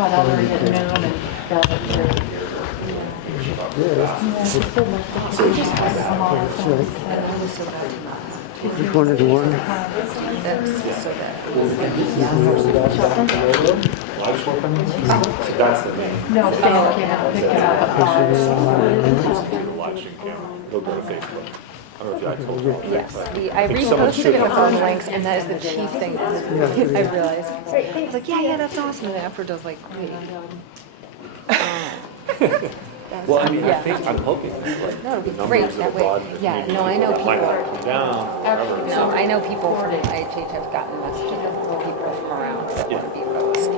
got out already at noon and got up here. Which one is the one? That's the name. No, they can't pick it up. Live stream camera. It'll go to Facebook. I don't know if I told you. Yes, I reposted the phone links, and that is the chief thing I realized. It's like, yeah, that's awesome. And then afterwards, I was like, wait. Well, I mean, I think, I'm hoping like No, it'll be great that way. Yeah, no, I know that might not people. come down. No, I know people from IHH have gotten messages that people from around that want to be post.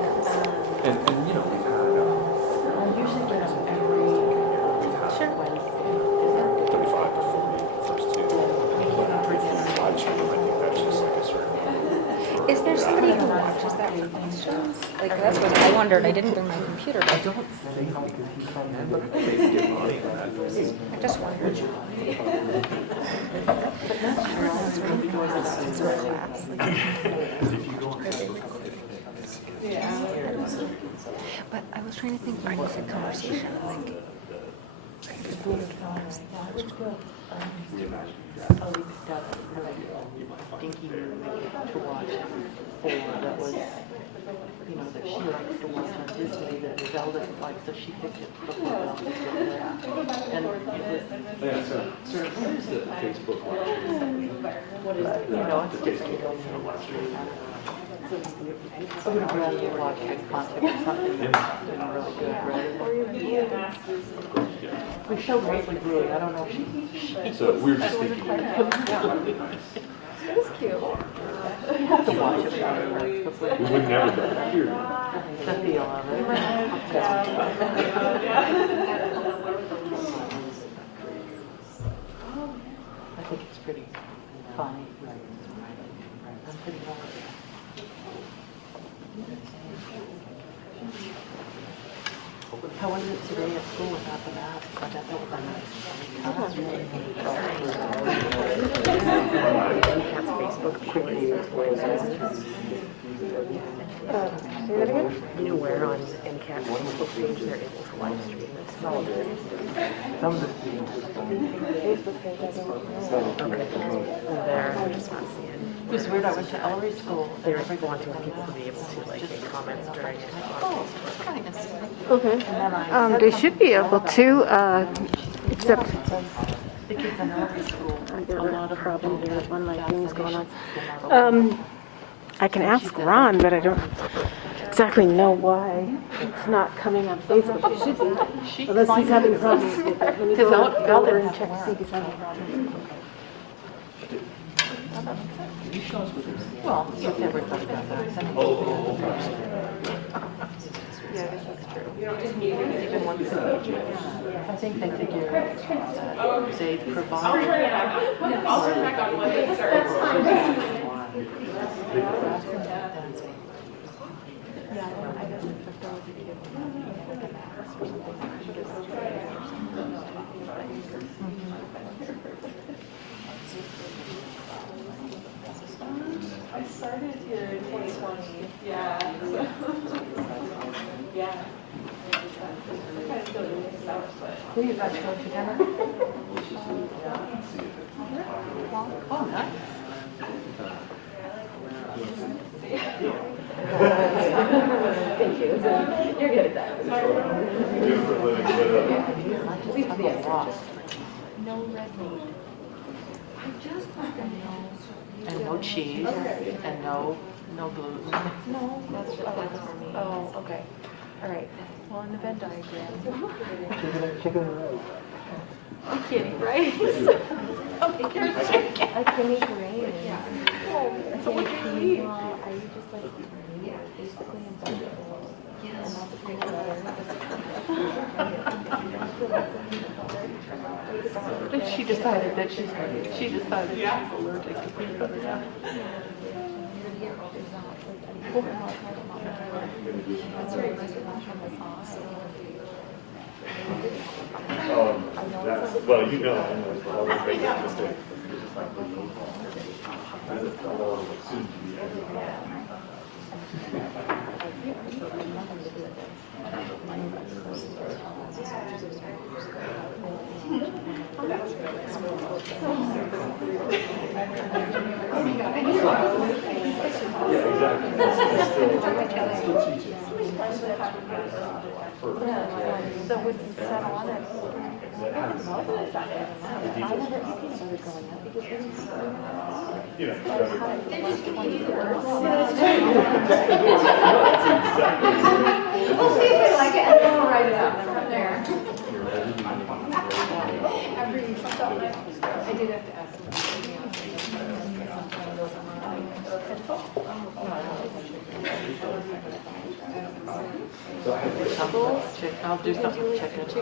And you know, we've had, Usually get them Sure. 35 to 40 first two. But live stream, I think that's just like a certain. Is there somebody who watches that for questions? Like, that's what I wondered. I didn't bring my computer, but I don't think you can, but they can get money on that. I just wondered. But I was trying to think when you said conversation, like, Ellie picked out a really dinky movie to watch that was, you know, that she likes to watch on Disney that Zelda likes, so she picked it before Zelda was there. And it was sort of, What is the Facebook what is it? You know, it's just I would rather watch the content of something that's really good, right? We showed Rachel Brewery. I don't know if she So we were just thinking. it was cute. you have to watch it before We would never go here. the feel of it. I think it's pretty funny. I'm pretty happy. How was it today at school without the mask? I bet that was a nice. Say that again? You know where on NCAT's Facebook page they're able to live stream this? Some of the students. Facebook page, I don't know. Okay. There, I'm just not seeing. It was weird. I went to elementary school. They're wanting people to be able to like make comments during it on Facebook. Okay. They should be able to, except The kids in elementary school. I got a problem here with one of my things going on. I can ask Ron, but I don't exactly know why it's not coming on Facebook. It should be, unless he's having problems with it. Let me go over and check to see if he's having problems. Well, if everybody does that. Yeah, I guess that's true. Even once I think they figure that they provide. I'll turn back on when it starts. I started here in 2020. Yeah. Yeah. Who you guys go together? Oh, nice. Thank you. You're good at that. We have a lot. No red meat. I just thought that And no cheese, and no gluten. No, that's for me. Oh, okay. All right. Well, in the Venn diagram. Chicken and rice. I can't eat rice. Okay, chicken. I can eat grains. Yeah. So what do you eat? Well, I just like basically in vegetables. Yes. And that's pretty But she decided that she's allergic to peanut butter. Well, you know, I always make that mistake. So would you settle on it? You know, We'll see if we like it and then we'll write it up from there. I did have to ask I'll do something to check it.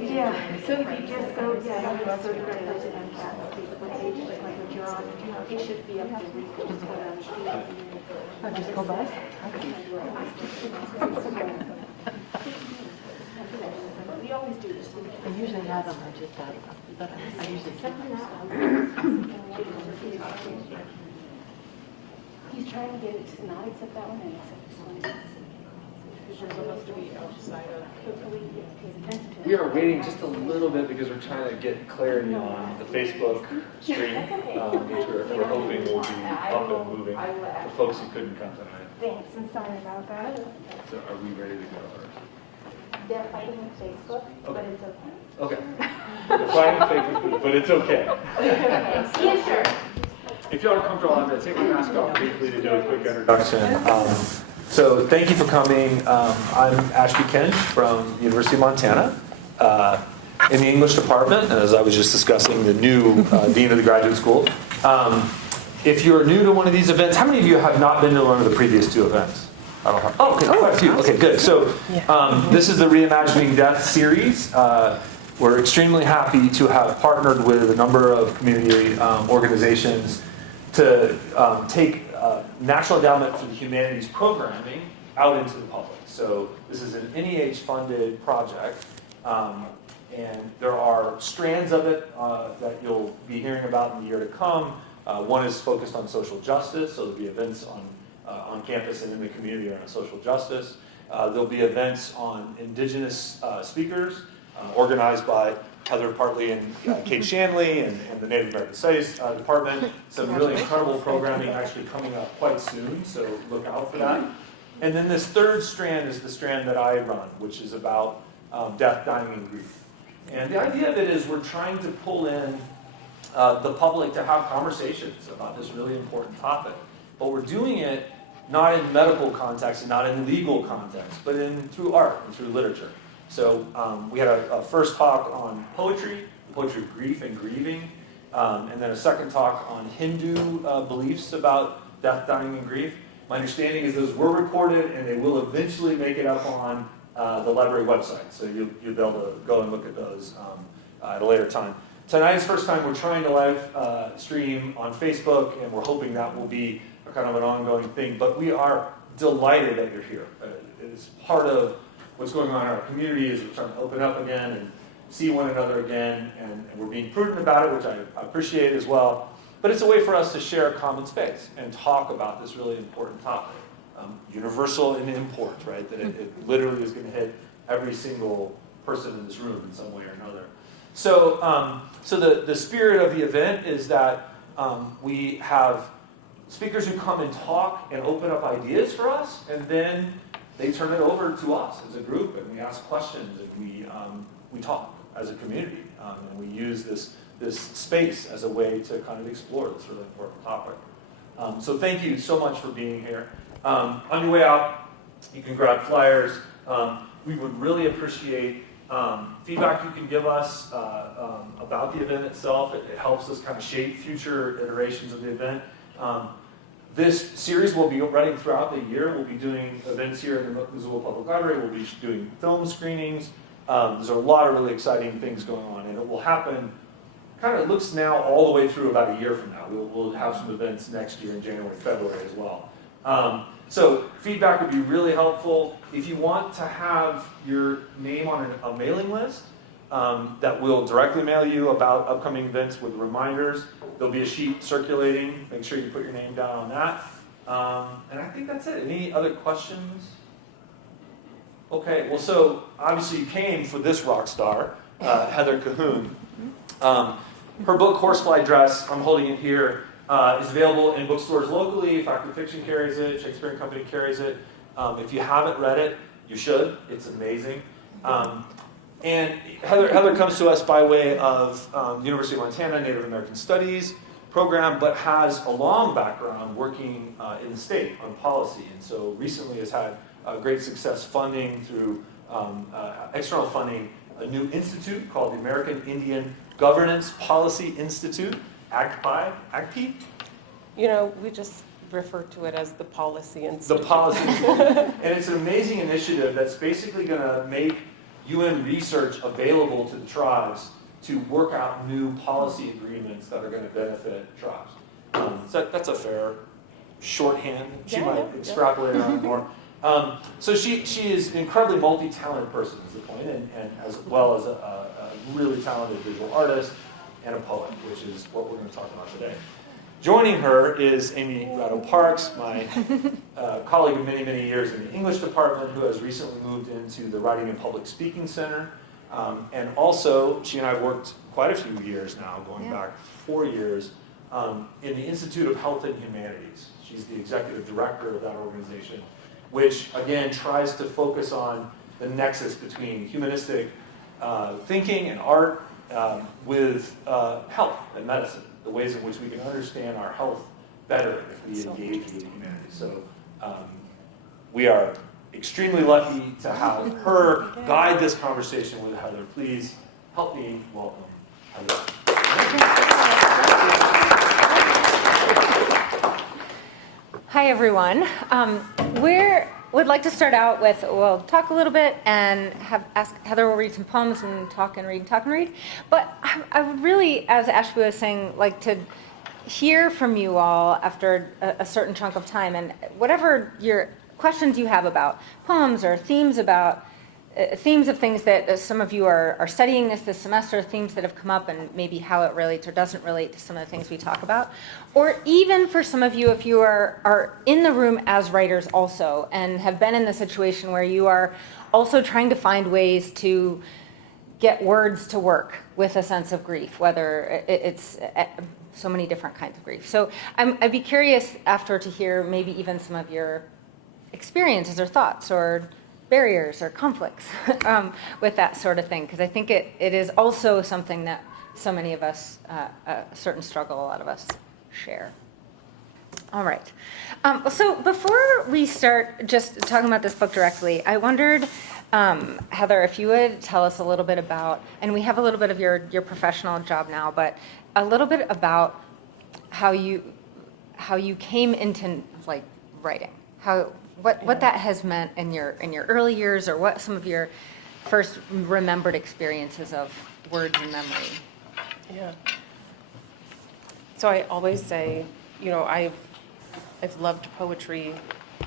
Yeah, so if you just go, yeah, that's sort of the president Facebook page, just like what you're on, he should be able to read just what I'm seeing. I'll just go by. We always do this. I usually have them, I just have them, but I usually keep them. He's trying to get it to not accept that one and accept this one. You're supposed to be outside of. Hopefully he pays attention to it. We are waiting just a little bit because we're trying to get clarity on the Facebook stream, which we're hoping will be up and moving for folks who couldn't come tonight. Thanks, I'm sorry about that. So are we ready to go? They're fighting with Facebook, but it's okay. Okay. We're fighting Facebook, but it's okay. Yeah, sure. If y'all are comfortable, I'm going to take my mask off briefly to do a quick introduction. So thank you for coming. I'm Ashby Kench from University of Montana in the English department, and as I was just discussing, the new dean of the graduate school. If you're new to one of these events, how many of you have not been to one of the previous two events? I don't have. Oh, okay, quite a few. Okay, good. So this is the Reimagining Death series. We're extremely happy to have partnered with a number of community organizations to take National Endowment for the Humanities programming out into the public. So this is an NEH-funded project, and there are strands of it that you'll be hearing about in the year to come. One is focused on social justice, so there'll be events on campus and in the community around social justice. There'll be events on indigenous speakers, organized by Heather Partley and Kate Shanley and the Native American Studies Department. Some really incredible programming actually coming up quite soon, so look out for that. And then this third strand is the strand that I run, which is about death, dying, and grief. And the idea of it is we're trying to pull in the public to have conversations about this really important topic. But we're doing it not in medical context and not in legal context, but through art and through literature. So we had a first talk on poetry, the poetry of grief and grieving, and then a second talk on Hindu beliefs about death, dying, and grief. My understanding is those were recorded and they will eventually make it up on the library website. So you'll be able to go and look at those at a later time. Tonight is the first time we're trying to live stream on Facebook, and we're hoping that will be a kind of an ongoing thing. But we are delighted that you're here. It's part of what's going on in our community is we're trying to open up again and see one another again, and we're being prudent about it, which I appreciate as well. But it's a way for us to share a common space and talk about this really important topic. Universal in import, right? That it literally is going to hit every single person in this room in some way or another. So, the spirit of the event is that we have speakers who come and talk and open up ideas for us, and then they turn it over to us as a group, and we ask questions, and we talk as a community, and we use this space as a way to kind of explore this really important topic. So thank you so much for being here. On your way out, you can grab flyers. We would really appreciate feedback you can give us about the event itself. It helps us kind of shape future iterations of the event. This series will be running throughout the year. We'll be doing events here in the Missoula Public Library. We'll be doing film screenings. There's a lot of really exciting things going on, and it will happen, kind of looks now all the way through about a year from now. We'll have some events next year in January, February as well. So feedback would be really helpful. If you want to have your name on a mailing list, that will directly mail you about upcoming events with reminders. There'll be a sheet circulating. Make sure you put your name down on that. And I think that's it. Any other questions? Okay, well, so obviously you came for this rock star, Heather Cahoon. Her book, Horsefly Dress, I'm holding it here, is available in bookstores locally. Fact and Fiction carries it. Shakespeare & Company carries it. If you haven't read it, you should. It's amazing. And Heather comes to us by way of the University of Montana Native American Studies program, but has a long background working in the state on policy. And so recently has had great success funding through external funding a new institute called the American Indian Governance Policy Institute, ACPI. You know, we just refer to it as the Policy Institute. The Policy Institute. And it's an amazing initiative that's basically going to make UN research available to the tribes to work out new policy agreements that are going to benefit tribes. So that's a fair shorthand. She might extrapolate on it more. So she is an incredibly multi-talented person, is the point, and as well as a really talented visual artist and a poet, which is what we're going to talk about today. Joining her is Amy Ratto Parks, my colleague of many, many years in the English department, who has recently moved into the Writing and Public Speaking Center. And also, she and I have worked quite a few years now, going back 4 years, in the Institute of Health and Humanities. She's the executive director of that organization, which, again, tries to focus on the nexus between humanistic thinking and art with health and medicine, the ways in which we can understand our health better if we engage with the humanities. So we are extremely lucky to have her guide this conversation with Heather. Please help me welcome Heather. Hi, everyone. We would like to start out with, we'll talk a little bit and ask Heather will read some poems and talk and read. But I would really, as Ashby was saying, like to hear from you all after a certain chunk of time, and whatever your questions you have about poems or themes about themes of things that some of you are studying this semester, themes that have come up and maybe how it relates or doesn't relate to some of the things we talk about. Or even for some of you, if you are in the room as writers also and have been in the situation where you are also trying to find ways to get words to work with a sense of grief, whether it's so many different kinds of grief. So I'd be curious after to hear maybe even some of your experiences or thoughts or barriers or conflicts with that sort of thing, because I think it is also something that so many of us, a certain struggle a lot of us share. All right. So before we start just talking about this book directly, I wondered, Heather, if you would tell us a little bit about, and we have a little bit of your professional job now, but a little bit about how you came into like writing, what that has meant in your early years, or what some of your first remembered experiences of words and memory. Yeah. So I always say, you know, I've loved poetry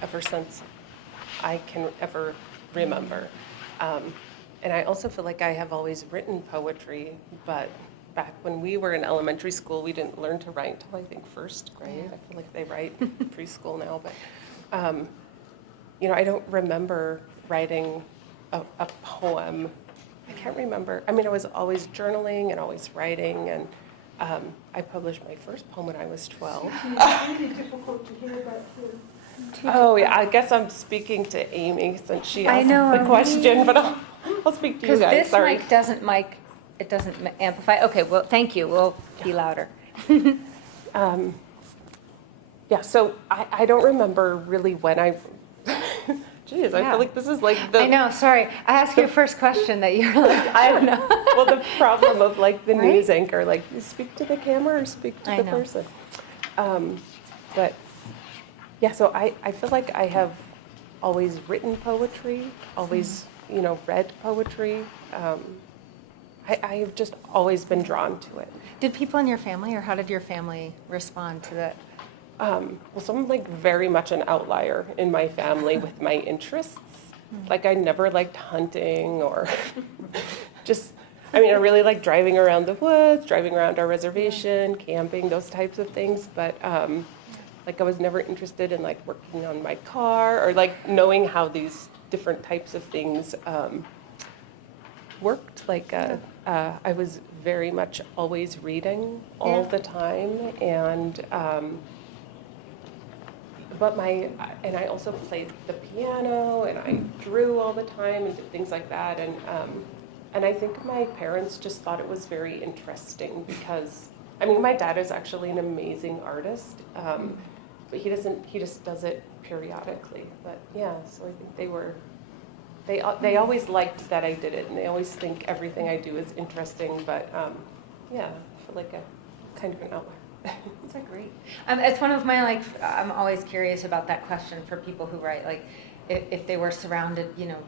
ever since I can ever remember. And I also feel like I have always written poetry, but back when we were in elementary school, we didn't learn to write until I think first grade. I feel like they write preschool now, but you know, I don't remember writing a poem. I can't remember. I mean, I was always journaling and always writing, and I published my first poem when I was 12. It's really difficult to hear that too. Oh, yeah, I guess I'm speaking to Amy since she asked know, the question, but I'll speak to you Because guys. this Sorry. it doesn't amplify. Okay, well, thank you. We'll be louder. Yeah, so I don't remember really when I. Geez, I Yeah. feel like this is like the. I know, sorry. I asked you a first question that you're like, I don't know. Well, the problem of like the Right? news anchor, like you speak to the camera or speak to I the know. person. But yeah, so I feel like I have always written poetry, always, you know, read poetry. I have just always been drawn to it. Did people in your family, or how did your family respond to that? Well, so I'm like very much an outlier in my family with my interests. Like I never liked hunting or just, I mean, I really like driving around the woods, driving around our reservation, camping, those types of things. But like I was never interested in like working on my car or like knowing how these different types of things worked. Like I was very much always reading all the time, and and I also played the piano, and I drew all the time and did things like that, and I think my parents just thought it was very interesting because, I mean, my dad is actually an amazing artist, but he just does it periodically. But yeah, so I think they always liked that I did it, and they always think everything I do is interesting, but yeah, I feel like a kind of an outlier. Those are great. It's one of my, like, I'm always curious about that question for people who write, like, if they were surrounded, you know,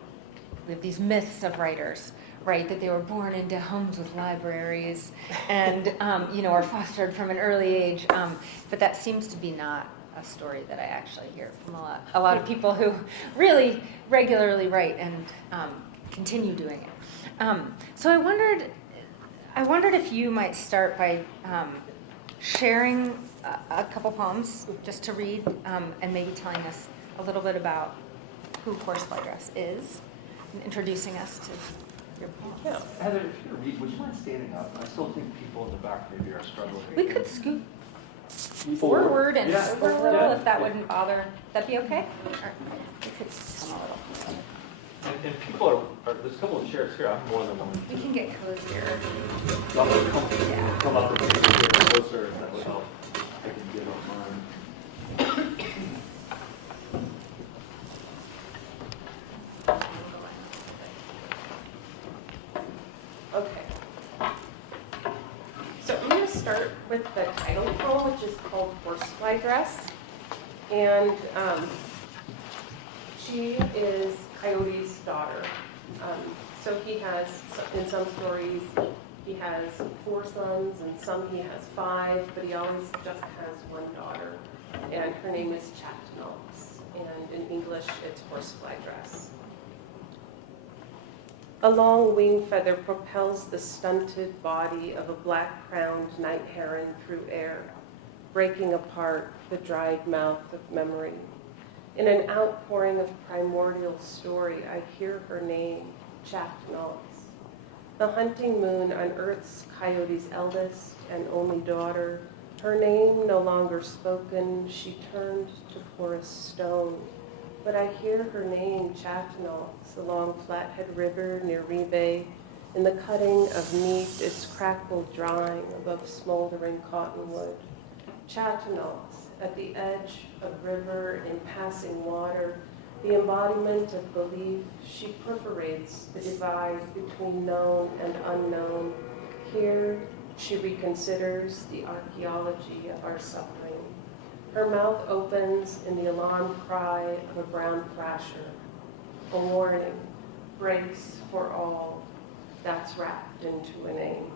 with these myths of writers, right, that they were born into homes with libraries and, you know, are fostered from an early age. But that seems to be not a story that I actually hear from a lot of people who really regularly write and continue doing it. So I wondered if you might start by sharing a couple poems just to read, and maybe telling us a little bit about who Horsefly Dress is, and introducing us to your poems. Yeah. Heather, if you're going to read, would you mind standing up? I still think people in the back maybe are struggling. We could scoot forward and over a little if that wouldn't bother. That'd be okay? Or we could come a little closer. And people are, there's a couple of chairs here. I'm more than one. We can get cozier. Y'all would come up and get a little closer, and that would help. I can get on mine. Okay. So I'm going to start with the title poem, which is called Horsefly Dress. And she is Coyote's daughter. So he has, in some stories, he has 4 sons, and some he has 5, but he always just has one daughter. And her name is Chattanooga. And in English, it's Horsefly Dress. A long wing feather propels the stunted body of a black-crowned night heron through air, breaking apart the dried mouth of memory. In an outpouring of primordial story, I hear her name, Chattanooga. The hunting moon unearths Coyote's eldest and only daughter. Her name no longer spoken, she turned to porous stone. But I hear her name, Chattanooga, along Flathead River near Rebay. In the cutting of meat, its crackle drying above smoldering cottonwood. Chattanooga, at the edge of river in passing water, the embodiment of belief, she perforates the divide between known and unknown. Here, she reconsiders the archaeology of our suffering. Her mouth opens in the alarm cry of a brown thrasher. A warning, brace for all, that's wrapped into a name.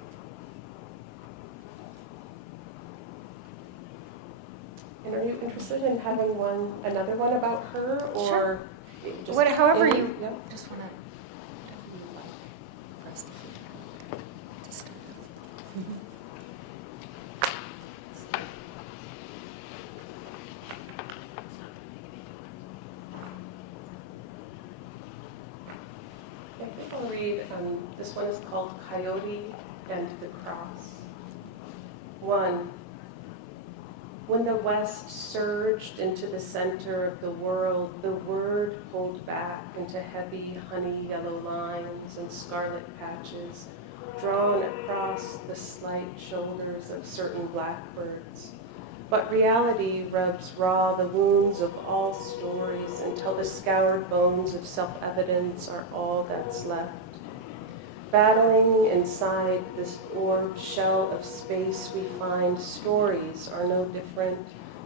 And are you interested in having another one about her, or Sure. just However any- you yeah. just want to, for us to hear. Just I think I'll read, this one is called Coyote and the Cross. 1. When the West surged into the center of the world, the word pulled back into heavy honey yellow lines and scarlet patches drawn across the slight shoulders of certain blackbirds. But reality rubs raw the wounds of all stories until the scoured bones of self-evidence are all that's left. Battling inside this orbed shell of space, we find stories are no different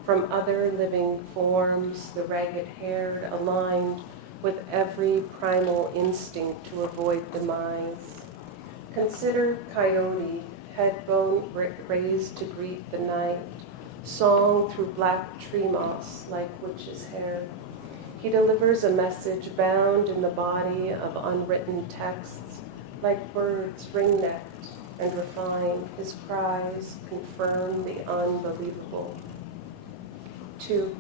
from other living forms, the ragged-haired aligned with every primal instinct to avoid demise. Consider Coyote, head bone raised to greet the night, song through black tree moss like witch's hair. He delivers a message bound in the body of unwritten texts, like birds ring-necked and refined, his cries confirm the unbelievable. 2.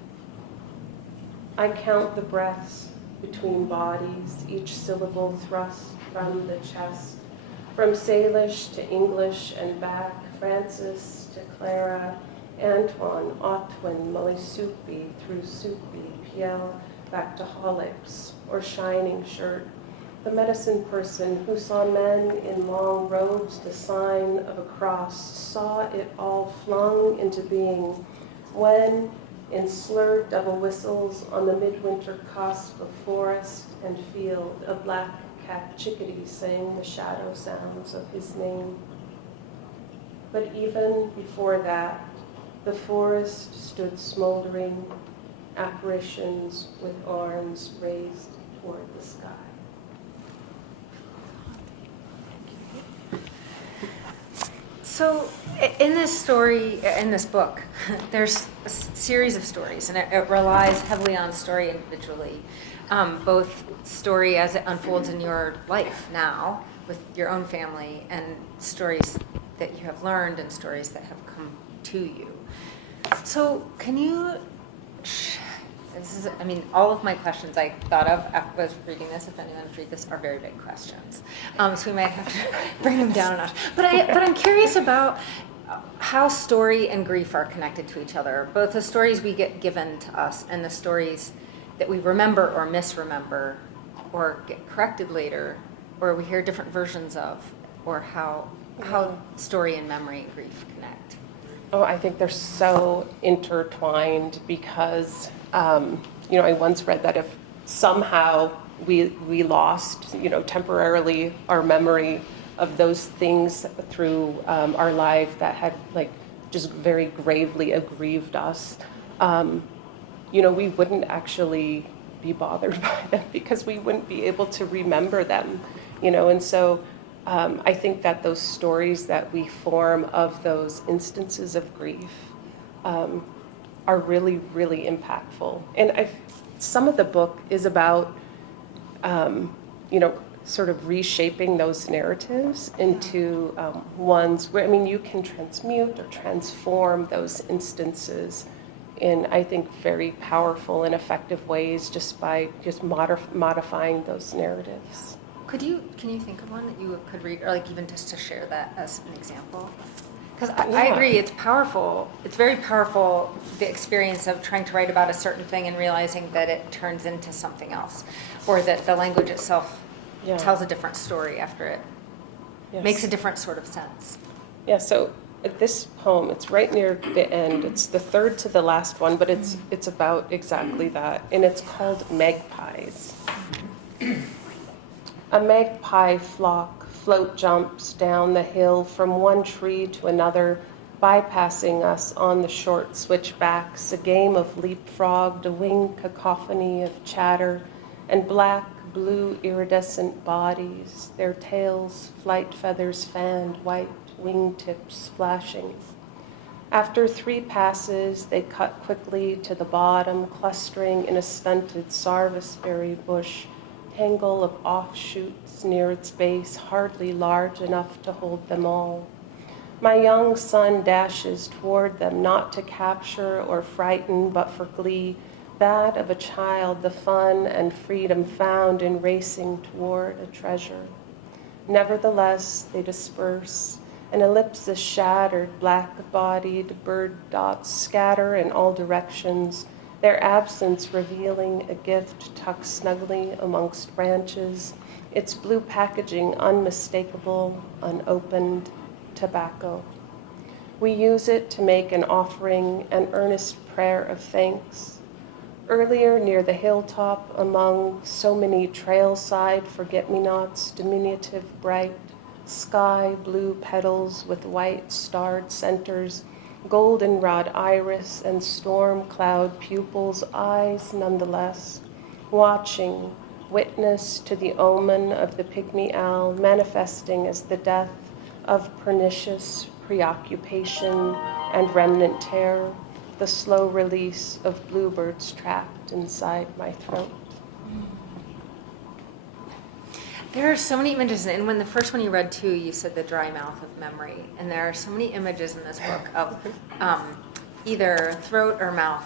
I count the breaths between bodies, each syllable thrust from the chest, from Salish to English and back, Francis to Clara, Antoine, Otwin, Molisupi, through Supi, Piel, back to Holics, or Shining Shirt, the medicine person who saw men in long robes, the sign of a cross, saw it all flung into being when, in slurred double whistles on the midwinter cusp of forest and field, a black-capped chickadee sang the shadow sounds of his name. But even before that, the forest stood smoldering, apparitions with arms raised toward the sky. So in this story, in this book, there's a series of stories, and it relies heavily on story individually, both story as it unfolds in your life now with your own family, and stories that you have learned and stories that have come to you. So can you, all of my questions I thought of after I was reading this, if anyone would read this, are very big questions. So we might have to bring them down a notch. But I'm curious about how story and grief are connected to each other, both the stories we get given to us and the stories that we remember or misremember or get corrected later, or we hear different versions of, or how story and memory and grief connect. Oh, I think they're so intertwined because, I once read that if somehow we lost, temporarily our memory of those things through our life that had just very gravely aggrieved us, we wouldn't actually be bothered by them because we wouldn't be able to remember them, and so I think that those stories that we form of those instances of grief are really, really impactful. And some of the book is about, sort of reshaping those narratives into ones where, you can transmute or transform those instances in, I think, very powerful and effective ways just by modifying those narratives. Can you think of one that you could read, or even just to share that as an example? Because I agree, it's powerful. It's very powerful, the experience of trying to write about a certain thing and realizing that it turns into something else, or that the language itself tells a different story after it makes a different sort of sense. Yeah, so this poem, it's right near the end. It's the third to the last one, but it's about exactly that, and it's called Magpies. A magpie flock float jumps down the hill from one tree to another, bypassing us on the short switchbacks, a game of leapfrogged, a winged cacophony of chatter, and black, blue, iridescent bodies, their tails, flight feathers fanned, white wingtips flashing. After 3 passes, they cut quickly to the bottom, clustering in a stunted sarvisberry bush, tangle of offshoots near its base, hardly large enough to hold them all. My young son dashes toward them, not to capture or frighten, but for glee, that of a child, the fun and freedom found in racing toward a treasure. Nevertheless, they disperse. An ellipsis shattered, black-bodied bird dots scatter in all directions, their absence revealing a gift tucked snugly amongst branches, its blue packaging unmistakable, unopened tobacco. We use it to make an offering, an earnest prayer of thanks. Earlier, near the hilltop, among so many trailside forget-me-nots, diminutive, bright, sky blue petals with white starred centers, goldenrod iris and storm cloud pupils, eyes nonetheless, watching, witness to the omen of the pygmy owl manifesting as the death of pernicious preoccupation and remnant terror, the slow release of bluebirds trapped inside my throat. There are so many images, and when the first one you read too, you said the dry mouth of memory, and there are so many images in this book of either throat or mouth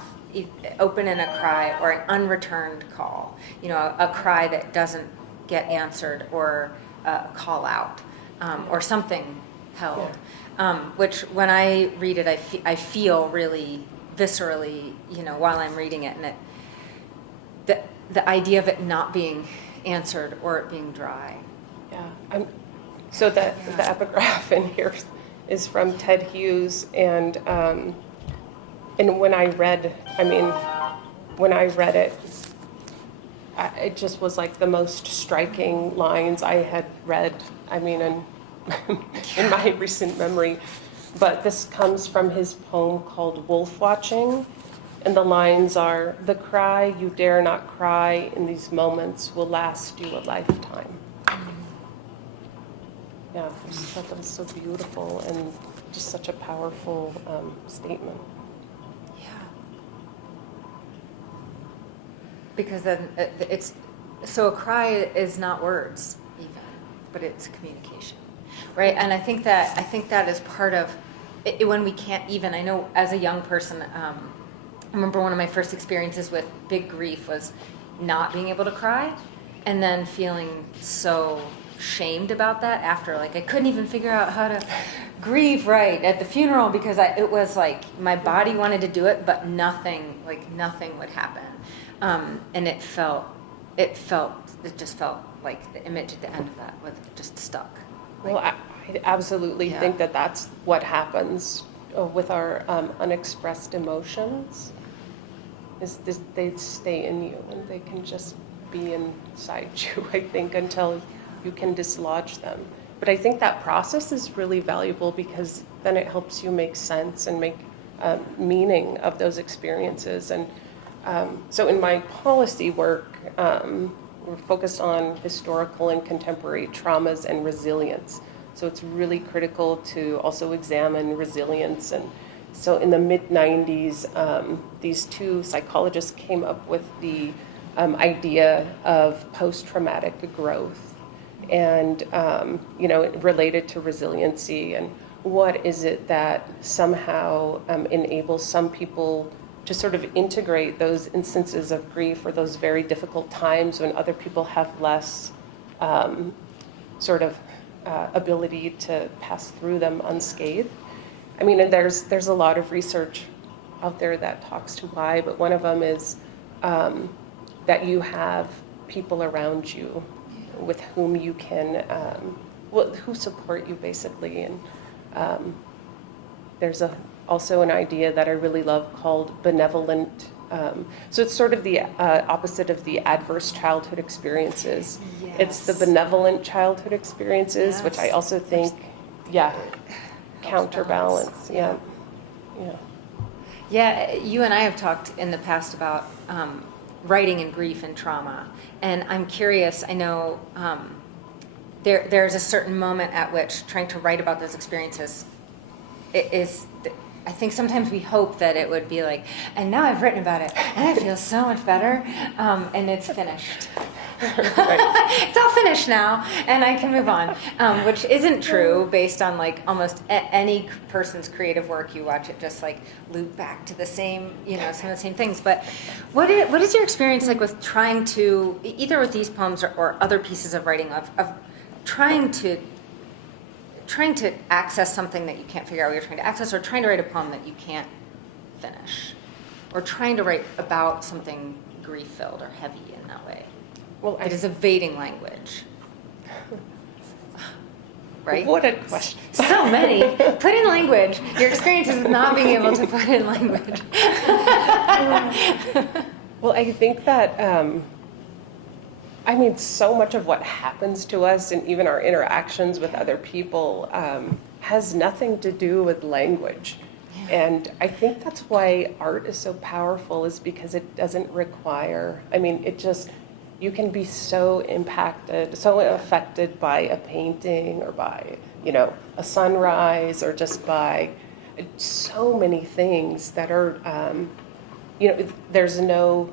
open in a cry or an unreturned call, a cry that doesn't get answered, or a call out, or something held, which when I read it, I feel really viscerally, while I'm reading it, and the idea of it not being answered or it being dry. Yeah. So the epigraph in here is from Ted Hughes, and when I read it, it just was like the most striking lines I had read, in my recent memory. But this comes from his poem called Wolf Watching. And the lines are, "The cry you dare not cry in these moments will last you a lifetime." Yeah, I just thought that was so beautiful and just such a powerful statement. Yeah. Because then so a cry is not words even, but it's communication, right? And I think that is part of it when we can't even. I know as a young person. I remember one of my first experiences with big grief was not being able to cry, and then feeling so shamed about that after. Like I couldn't even figure out how to grieve right at the funeral because it was like my body wanted to do it, but nothing would happen. And it just felt like the image at the end of that was just stuck. Well, I absolutely think that that's what happens with our unexpressed emotions. Is this, they stay in you and they can just be inside you, I think, until you can dislodge them. But I think that process is really valuable because then it helps you make sense and make meaning of those experiences. And so in my policy work, we're focused on historical and contemporary traumas and resilience. So it's really critical to also examine resilience. And so in the mid-90s, these two psychologists came up with the idea of post-traumatic growth and, related to resiliency, and what is it that somehow enables some people to sort of integrate those instances of grief or those very difficult times when other people have less ability to pass through them unscathed. I mean, and there's a lot of research out there that talks to why, but one of them is that you have people around you with whom you can, who support you basically. And there's also an idea that I really love called benevolent. So it's sort of the opposite of the adverse childhood experiences. Yes. It's the benevolent childhood experiences, which I also think, counterbalance. Yeah. Yeah, you and I have talked in the past about writing and grief and trauma. And I'm curious, I know there's a certain moment at which trying to write about those experiences I think sometimes we hope that it would be like, and now I've written about it, and I feel so much better, and it's finished. It's all finished now, and I can move on, which isn't true based on like almost any person's creative work. You watch it just like loop back to the same, some of the same things. But what is your experience like with trying to, either with these poems or other pieces of writing, of trying to access something that you can't figure out what you're trying to access, or trying to write a poem that you can't finish, or trying to write about something grief-filled or heavy in that way? Well, it is evading language. Right? What a question. So many. Put in language. Your experience is not being able to put in language. Well, I think that so much of what happens to us and even our interactions with other people has nothing to do with language. Yeah. And I think that's why art is so powerful, is because it doesn't require, you can be so impacted, so affected by a painting or by, a sunrise, or just by so many things that are, there's no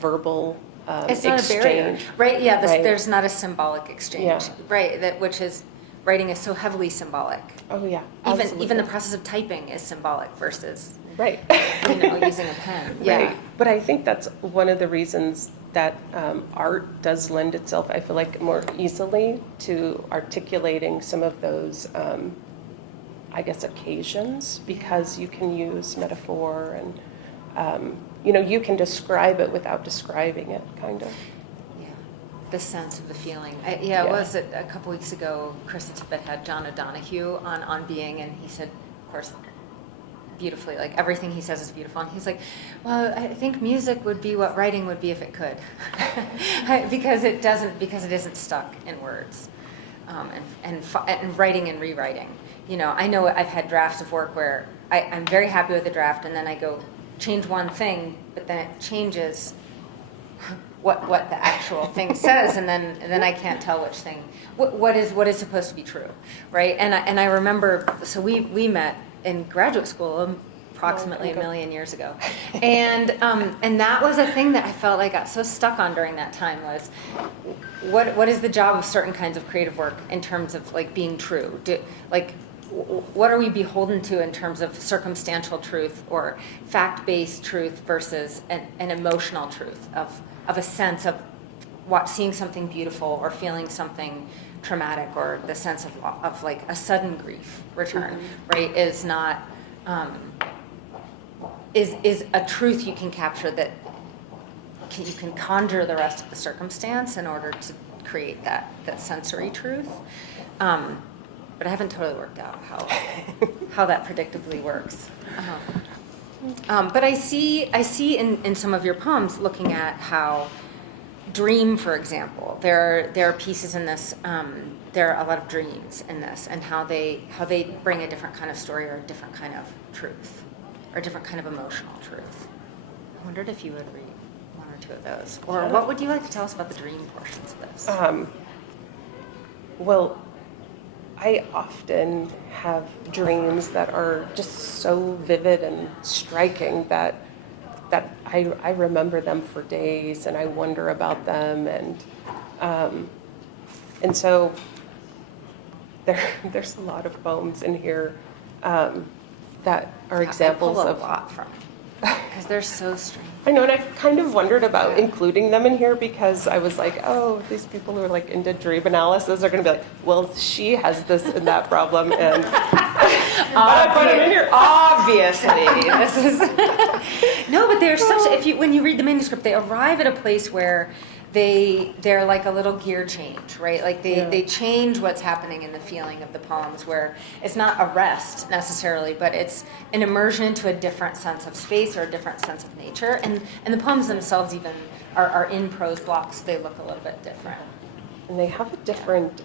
verbal It's not exchange. a barrier, right? Yeah, Right. there's not a symbolic exchange, Yeah. right? Which is, writing is so heavily symbolic. Oh, yeah. Even absolutely. the process of typing is symbolic versus, Right. using a pen. Yeah. Right. But I think that's one of the reasons that art does lend itself, I feel like, more easily to articulating some of those, I guess, occasions, because you can use metaphor and, you can describe it without describing it, kind of. Yeah, the sense of the feeling. Yeah. It was a couple weeks ago, Chris and Tippett had John O'Donohue on Being, and he said, of course, beautifully, like everything he says is beautiful. And he's like, well, I think music would be what writing would be if it could. because it isn't stuck in words. And writing and rewriting. I know I've had drafts of work where I'm very happy with the draft, and then I go change one thing, but then it changes what the actual thing says, and then I can't tell which thing, what is supposed to be true, right? And I remember, so we met in graduate school approximately a million years ago, and that was a thing that I felt like I got so stuck on during that time was, what is the job of certain kinds of creative work in terms of like being true? What are we beholden to in terms of circumstantial truth or fact-based truth versus an emotional truth of a sense of seeing something beautiful or feeling something traumatic, or the sense of like a sudden grief return, right, is not is a truth you can capture that you can conjure the rest of the circumstance in order to create that sensory truth. But I haven't totally worked out how that predictably works. But I see in some of your poems looking at how dream, for example, there are pieces in this. There are a lot of dreams in this, and how they bring a different kind of story or a different kind of truth, or a different kind of emotional truth. I wondered if you would read one or two of those, or what would you like to tell us about the dream portions of this? Well, I often have dreams that are just so vivid and striking that I remember them for days, and I wonder about them, and so there's a lot of poems in here that are examples I pull of a lot from, because they're so strange. I know, and I've kind of wondered about including them in here, because I was like, oh, these people who are like into dream analysis are going to be like, well, she has this and that problem, and but I put them in here. Obviously, this is no, but they're such. When you read the manuscript, they arrive at a place where they're like a little gear change, right? Like they change what's happening in the feeling of the poems, where it's not a rest necessarily, but it's an immersion into a different sense of space or a different sense of nature. And the poems themselves even are in prose blocks, so they look a little bit different. And they have a different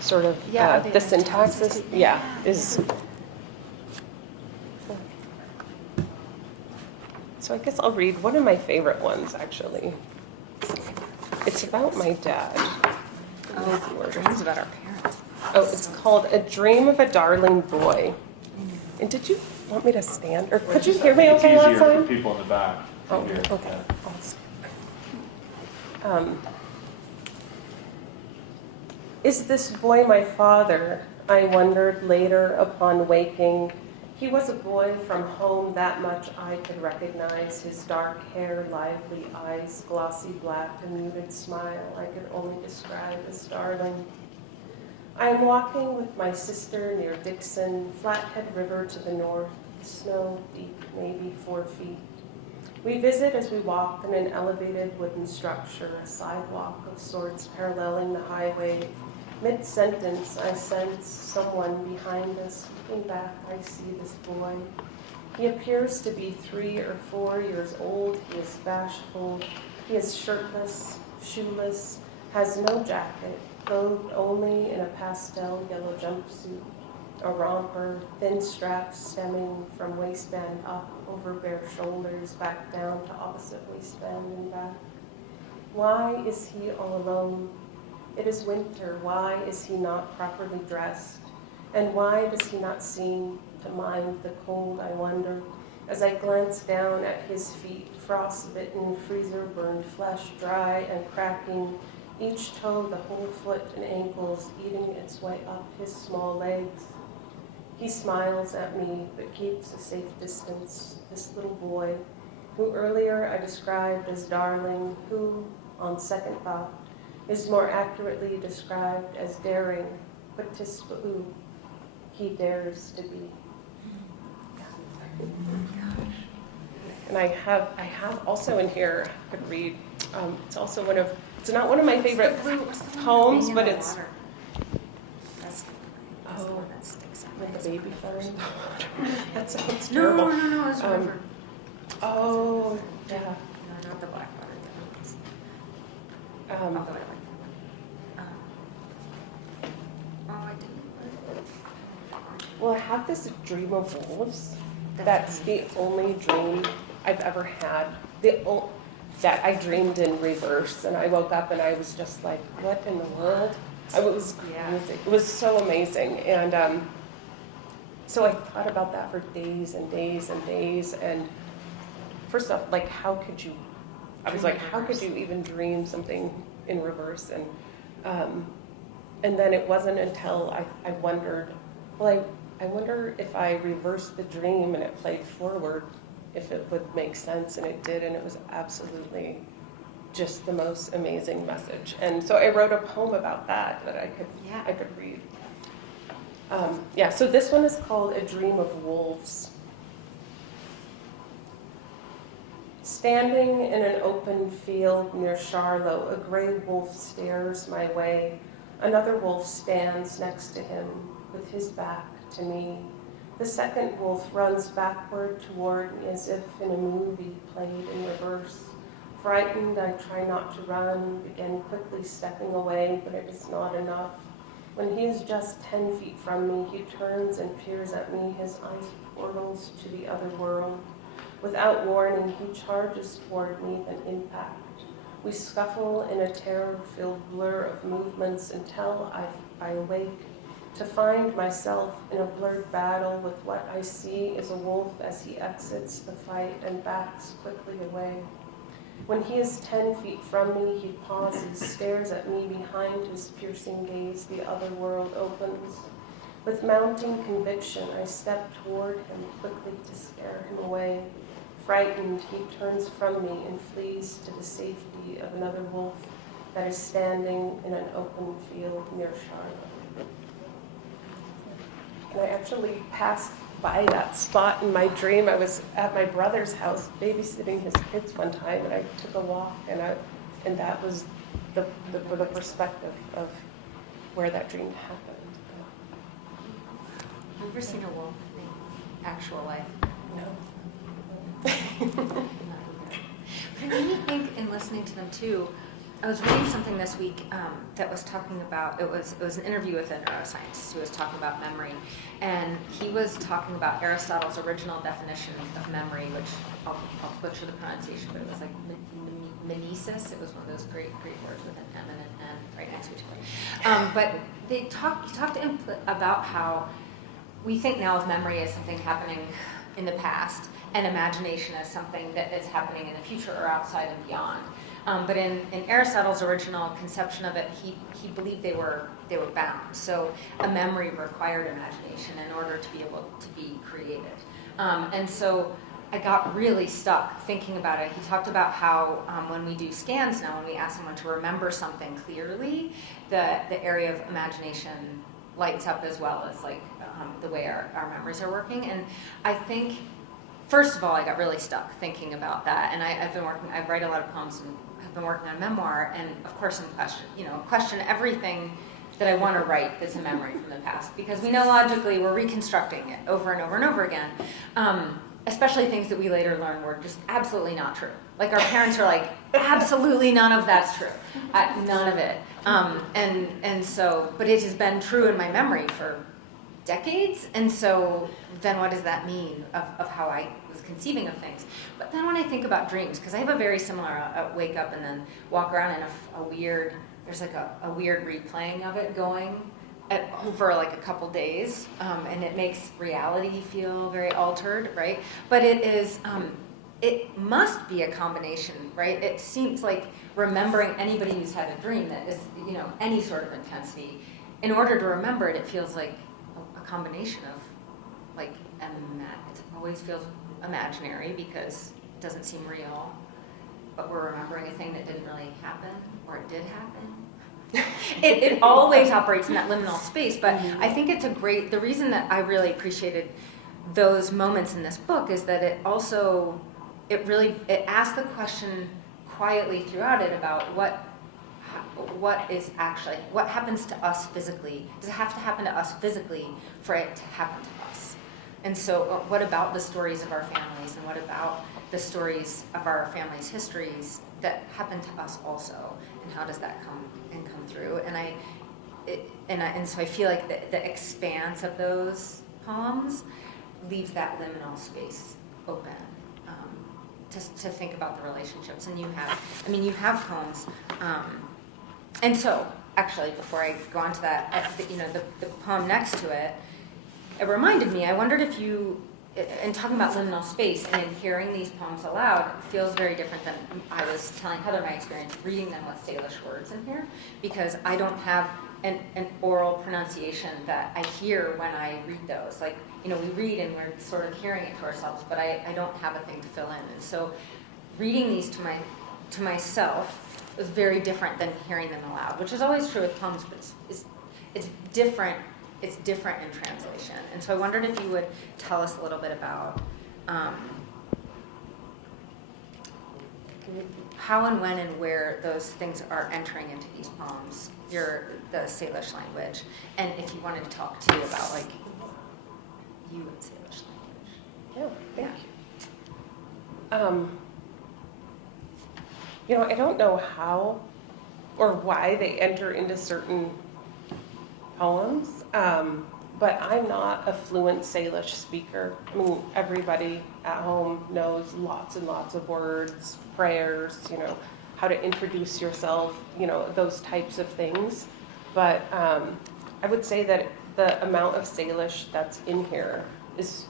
sort of the syntax is. So I guess I'll read one of my favorite ones, actually. It's about my dad. Oh, dreams about our parents. Oh, it's called A Dream of a Darling Boy. And did you want me to stand? Or could you hear me okay last It's easier for time? people in the back. to Oh, hear. okay. I'll stand. Is this boy my father? I wondered later upon waking. He was a boy from home, that much I could recognize. His dark hair, lively eyes, glossy black, a muted smile I could only describe as darling. I am walking with my sister near Dixon, Flathead River to the north, snow deep, maybe 4 feet. We visit as we walk in an elevated wooden structure, a sidewalk of sorts paralleling the highway. Mid-sentence, I sense someone behind us. Looking back, I see this boy. He appears to be 3 or 4 years old. He is bashful. He is shirtless, shoeless, has no jacket, clothed only in a pastel yellow jumpsuit, a romper, thin straps stemming from waistband up over bare shoulders, back down to opposite waistband and back. Why is he all alone? It is winter. Why is he not properly dressed? And why does he not seem to mind the cold, I wonder? as I glance down at his feet, frost-bitten, freezer-burned flesh, dry and cracking, each toe, the whole foot and ankles, eating its way up his small legs. He smiles at me, but keeps a safe distance, this little boy, who earlier I described as darling, who, on second thought, is more accurately described as daring, but 'tis who he dares to be. And I have also in here, I could read, it's also it's not one of my favorite poems, but it's, with the baby fell in. That sounds terrible. No, it's river. Oh, yeah. No, not the black water. Um, I didn't. Well, I have this dream of wolves. That's the only dream I've ever had. That I dreamed in reverse, and I woke up and I was just like, "What in the world?" It was crazy. It was so amazing, and so I thought about that for days and days and days. And first off, like, how could you? I was like, how could you even dream something in reverse? And then it wasn't until I wondered, well, I wonder if I reversed the dream and it played forward, if it would make sense, and it did, and it was absolutely just the most amazing message. And so I wrote a poem about that I could read. So this one is called A Dream of Wolves. Standing in an open field near Charlotte, a gray wolf stares my way. Another wolf stands next to him with his back to me. The second wolf runs backward toward me as if in a movie played in reverse. Frightened, I try not to run, begin quickly stepping away, but it is not enough. When he is just 10 feet from me, he turns and peers at me, his eyes portals to the other world. Without warning, he charges toward me with an impact. We scuffle in a terror-filled blur of movements until I awake to find myself in a blurred battle with what I see is a wolf as he exits the fight and backs quickly away. When he is 10 feet from me, he pauses, stares at me behind his piercing gaze. The other world opens. With mounting conviction, I step toward him quickly to scare him away. Frightened, he turns from me and flees to the safety of another wolf that is standing in an open field near Charlotte. And I actually passed by that spot in my dream. I was at my brother's house babysitting his kids one time, and I took a walk, and that was the perspective of where that dream happened. Have you ever seen a wolf in actual life? No. It made me think in listening to them too. I was reading something this week that was talking about, it was an interview with a neuroscientist who was talking about memory, and he was talking about Aristotle's original definition of memory, which I'll butcher the pronunciation, but it was like mimesis. It was one of those great words with an M and an N right next to each other. But he talked about how we think now of memory as something happening in the past, and imagination as something that is happening in the future or outside and beyond. But in Aristotle's original conception of it, he believed they were bound. So a memory required imagination in order to be able to be created. And so I got really stuck thinking about it. He talked about how when we do scans now, when we ask someone to remember something clearly, the area of imagination lights up as well as like the way our memories are working. And I think, first of all, I got really stuck thinking about that. And I write a lot of poems and have been working on memoir, and of course question everything that I want to write that's a memory from the past, because we know logically we're reconstructing it over and over and over again. Especially things that we later learn were just absolutely not true. Like our parents are like, absolutely none of that's true. None of it. And so, but it has been true in my memory for decades. And so then what does that mean of how I was conceiving of things? But then when I think about dreams, because I have a very similar wake up and then walk around in a weird, there's like a weird replaying of it going for like a couple days, and it makes reality feel very altered, right? But it is, it must be a combination, right? It seems like remembering anybody who's had a dream that is, any sort of intensity, in order to remember it, it feels like a combination of like, it always feels imaginary because it doesn't seem real, but we're remembering a thing that didn't really happen, or it did happen. It always operates in that liminal space, but I think it's the reason that I really appreciated those moments in this book is that it asks the question quietly throughout it about what happens to us physically. Does it have to happen to us physically for it to happen to us? And so what about the stories of our families, and what about the stories of our families' histories that happen to us also, and how does that come through? And so I feel like the expanse of those poems leaves that liminal space open, to think about the relationships. And you have poems, and so actually before I go on to that, the poem next to it, it reminded me, I wondered if you, in talking about liminal space and in hearing these poems aloud, feels very different than I was telling Heather my experience reading them with Salish words in here, because I don't have an oral pronunciation that I hear when I read those. Like, we read and we're sort of hearing it to ourselves, but I don't have a thing to fill in. And so reading these to myself is very different than hearing them aloud, which is always true with poems, but it's different. It's different in translation. And so I wondered if you would tell us a little bit about how and when and where those things are entering into these poems, the Salish language, and if you wanted to talk too about like you and Salish language. Yeah, thank you. I don't know how or why they enter into certain poems, but I'm not a fluent Salish speaker. I mean, everybody at home knows lots and lots of words, prayers, how to introduce yourself, those types of things. But I would say that the amount of Salish that's in here is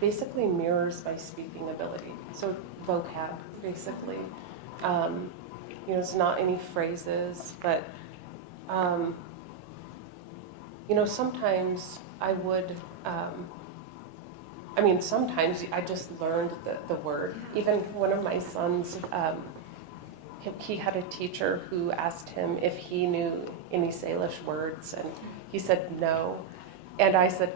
basically mirrors my speaking ability. So vocab, basically. It's not any phrases, but sometimes I would, sometimes I just learned the word. Even one of my sons, he had a teacher who asked him if he knew any Salish words, and he said no. And I said,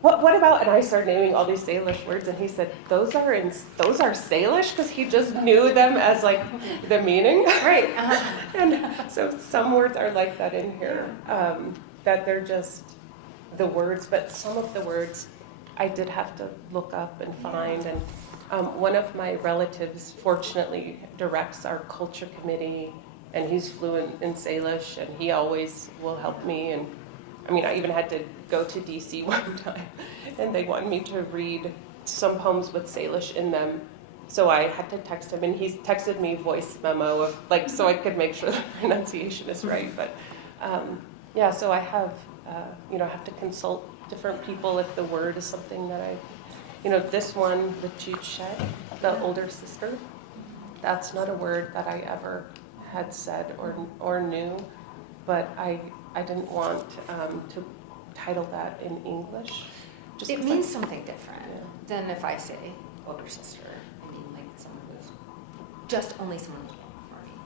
what about, and I started naming all these Salish words, and he said, those are Salish? Because he just knew them as like the meaning. Right. And so some words are like that in here. That they're just the words, but some of the words I did have to look up and find. And one of my relatives, fortunately, directs our culture committee, and he's fluent in Salish, and he always will help me. And I even had to go to DC one time, and they wanted me to read some poems with Salish in them. So I had to text him, and he texted me voice memo of so I could make sure the pronunciation is right. But so I have, have to consult different people if the word is something that this one, the Chuchet, the older sister, that's not a word that I ever had said or knew, but I didn't want to title that in English. Just it means something different than if I say older sister. I mean, like someone who's just only someone who's born before me,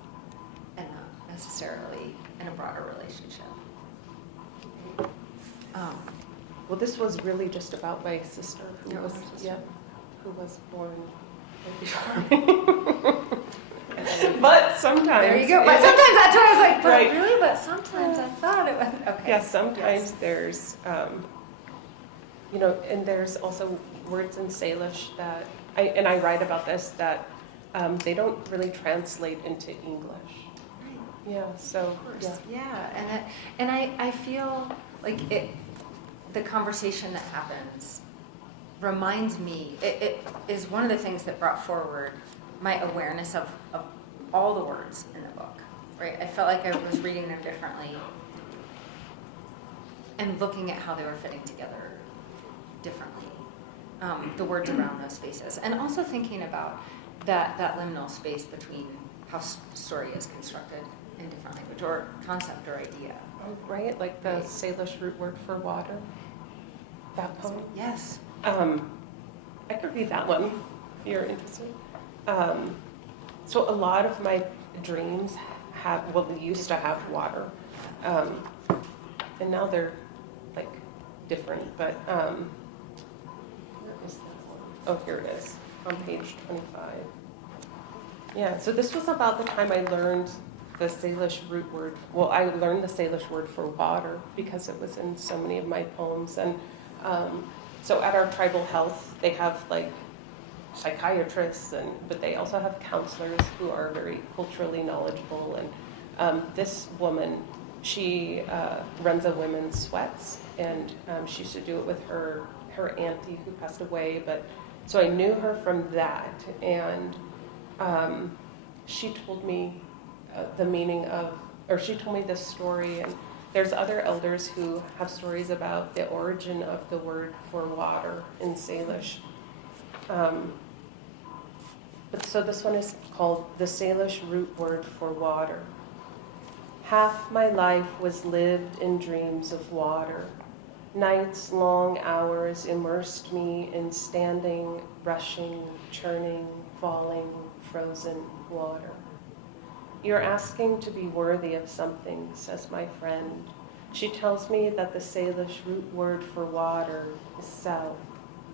and not necessarily in a broader relationship. Well, this was really just about my sister who was born right before me. But sometimes there you go. But sometimes that's what I was like, but right. really? But sometimes I thought it was okay. Yeah, sometimes there's and there's also words in Salish that I write about this that they don't really translate into English. Right. Yeah. So and I feel like the conversation that happens reminds me, it is one of the things that brought forward my awareness of all the words in the book, right? I felt like I was reading them differently and looking at how they were fitting together differently, the words around those spaces, and also thinking about that liminal space between how story is constructed in different language or concept or idea. Right, like the Salish root word for water, that poem. Yes. I could read that one if you're interested. So a lot of my dreams they used to have water, and now they're like different. But where is that one? Oh, here it is on page 25. Yeah. So this was about the time I learned the Salish root word. Well, I learned the Salish word for water because it was in so many of my poems. And so at our tribal health, they have like psychiatrists, but they also have counselors who are very culturally knowledgeable. And this woman, she runs a women's sweats, and she used to do it with her auntie who passed away. But so I knew her from that, and she told me the meaning of, or she told me this story, and there's other elders who have stories about the origin of the word for water in Salish. But so this one is called the Salish root word for water. Half my life was lived in dreams of water. Nights, long hours immersed me in standing, rushing, churning, falling, frozen water. You're asking to be worthy of something, says my friend. She tells me that the Salish root word for water is sal,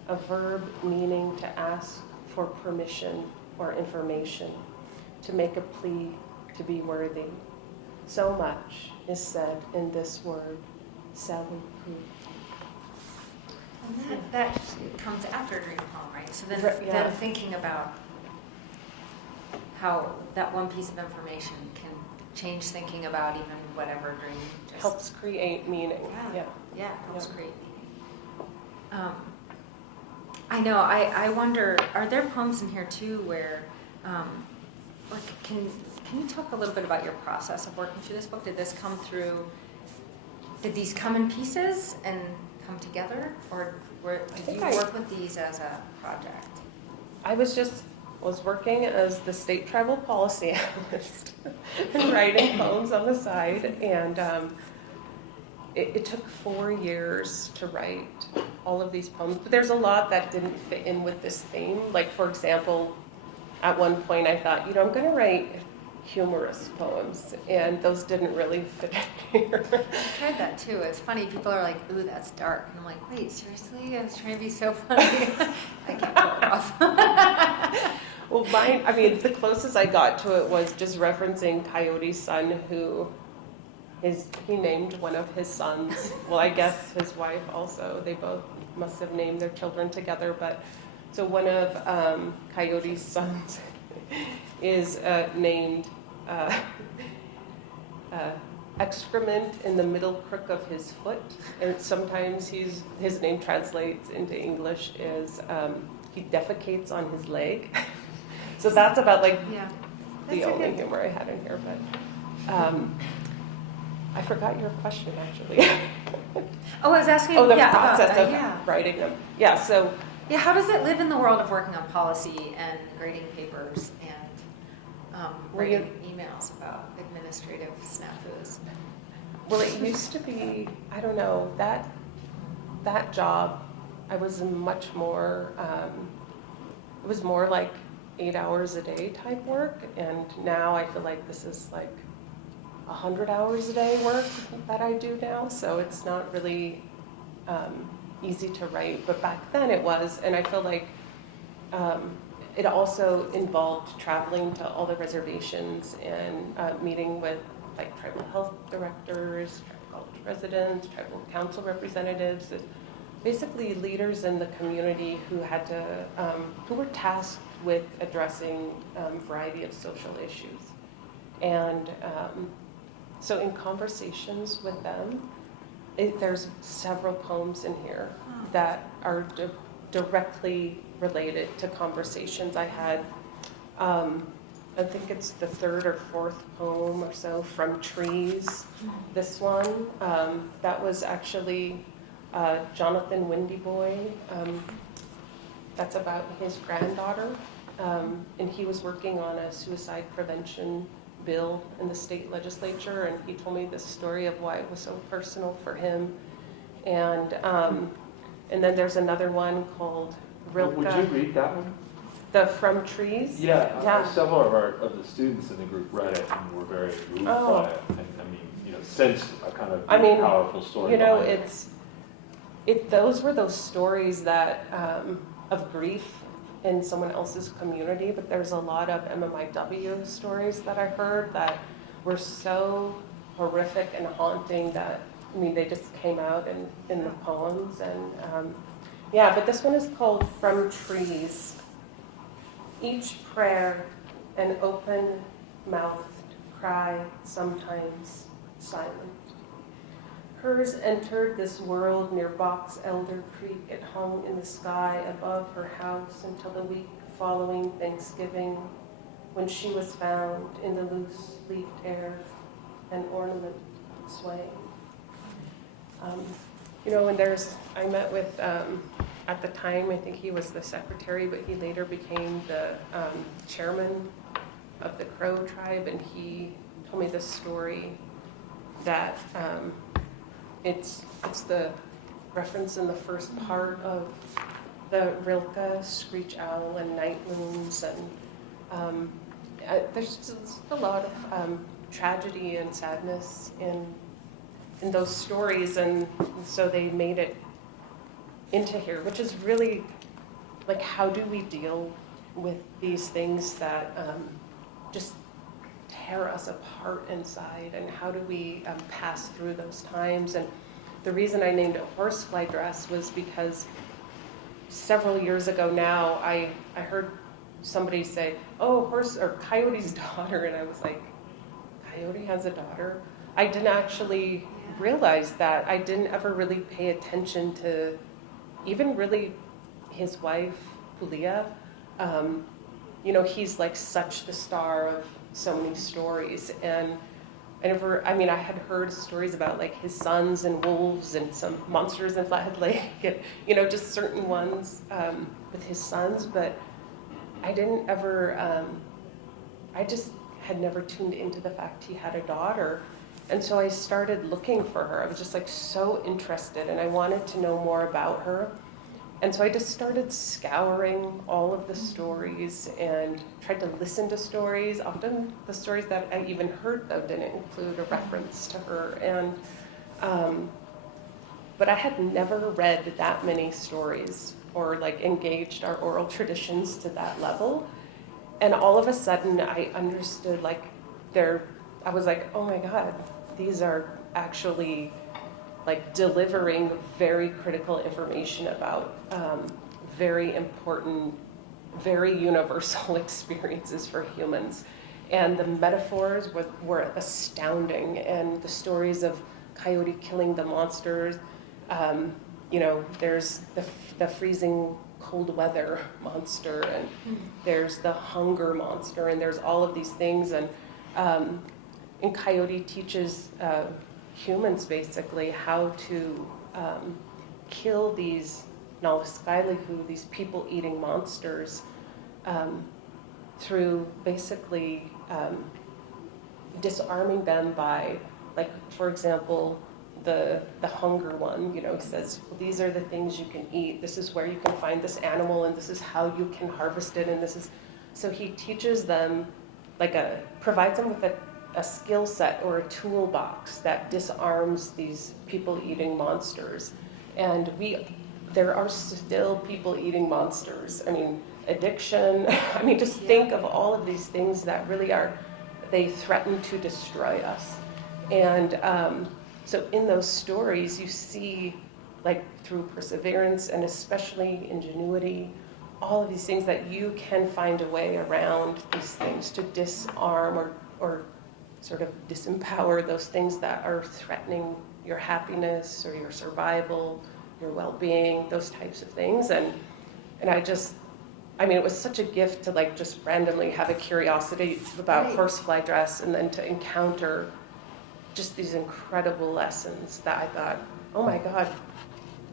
a verb meaning to ask for permission or information, to make a plea to be worthy. So much is said in this word, saluku. And that comes after a dream poem, right? So then, Yeah. then thinking about how that one piece of information can change thinking about even whatever dream. Just Helps create meaning. Yeah, helps create meaning. I know. I wonder. Are there poems in here too where, like, can you talk a little bit about your process of working through this book? Did this come through? Did these come in pieces and come together, or did you work with these as a project? I was working as the state tribal policy analyst and writing poems on the side, and it took 4 years to write all of these poems. But there's a lot that didn't fit in with this theme. Like, for example, at one point I thought, I'm going to write humorous poems, and those didn't really fit in here. I tried that too. It's funny. People are like, "Ooh, that's dark," and I'm like, "Wait, seriously? I was trying to be so funny." I can't pull it off. Well, the closest I got to it was just referencing Coyote's son, he named one of his sons. Well, I guess his wife also. They both must have named their children together. But so one of Coyote's sons is named excrement in the middle crook of his foot, and sometimes his name translates into English as he defecates on his leg. So that's about the only humor I had in here. But I forgot your question actually. Oh, I was asking. The about process of writing them. Yeah. So. Yeah, how does it live in the world of working on policy and grading papers and writing emails about administrative snafus? Well, it used to be, I don't know, that job, I was much more, it was more like 8 hours a day type work, and now I feel like this is like 100 hours a day work that I do now, so it's not really easy to write, but back then it was, and I feel like it also involved traveling to all the reservations and meeting with like tribal health directors, tribal college residents, tribal council representatives, basically leaders in the community who had to, who were tasked with addressing a variety of social issues. And so in conversations with them, there's several poems in here that are directly related to conversations I had. I think it's the third or fourth poem or so, From Trees. This one, that was actually Jonathan Windyboy. That's about his granddaughter. And he was working on a suicide prevention bill in the state legislature, and he told me this story of why it was so personal for him. And then there's another one called Rilke. Would you read that one? The From Trees? Yeah. Several of the students in the group read it and were very moved by it. And I mean, sensed a kind of powerful story. behind it. Those were those stories that of grief in someone else's community, but there's a lot of MMIW stories that I heard that were so horrific and haunting that, they just came out in the poems. And but this one is called From Trees. Each prayer, an open-mouthed cry, sometimes silent. Hers entered this world near Box Elder Creek. It hung in the sky above her house until the week following Thanksgiving, when she was found in the loose-leafed air, an ornament swaying. I met with, at the time, I think he was the secretary, but he later became the chairman of the Crow tribe, and he told me this story that it's the reference in the first part of the Rilke, Screech Owl and Night Moons, and there's just a lot of tragedy and sadness in those stories, and so they made it into here, which is really like, how do we deal with these things that just tear us apart inside, and how do we pass through those times? And the reason I named it Horsefly Dress was because several years ago now, I heard somebody say, oh, Coyote's daughter, and I was like, Coyote has a daughter? I didn't actually realize that. I didn't ever really pay attention to even really his wife, Pulia. He's like such the star of so many stories, and I had heard stories about like his sons and wolves and some monsters in Flathead Lake, and, just certain ones with his sons, but I didn't ever, I just had never tuned into the fact he had a daughter. And so I started looking for her. I was just like so interested, and I wanted to know more about her. And so I just started scouring all of the stories and tried to listen to stories. Often the stories that I even heard of didn't include a reference to her. And but I had never read that many stories or like engaged our oral traditions to that level. And all of a sudden I understood I was like, oh my God, these are actually like delivering very critical information about very important, very universal experiences for humans. And the metaphors were astounding, and the stories of Coyote killing the monsters, there's the freezing cold weather monster, and there's the hunger monster, and there's all of these things. And Coyote teaches humans basically how to kill these Nalaskailahu, these people-eating monsters, through basically disarming them by, like, for example, the hunger one, he says, well, these are the things you can eat. This is where you can find this animal, and this is how you can harvest it, and this is, so he teaches them, provides them with a skill set or a toolbox that disarms these people-eating monsters. And there are still people-eating monsters. Addiction, just think of all of these things that really they threaten to destroy us. And so in those stories, you see, through perseverance and especially ingenuity, all of these things that you can find a way around these things to disarm or sort of disempower those things that are threatening your happiness or your survival, your well-being, those types of things. And I mean, it was such a gift to like just randomly have a curiosity about horsefly dress and then to encounter just these incredible lessons that I thought, oh my God,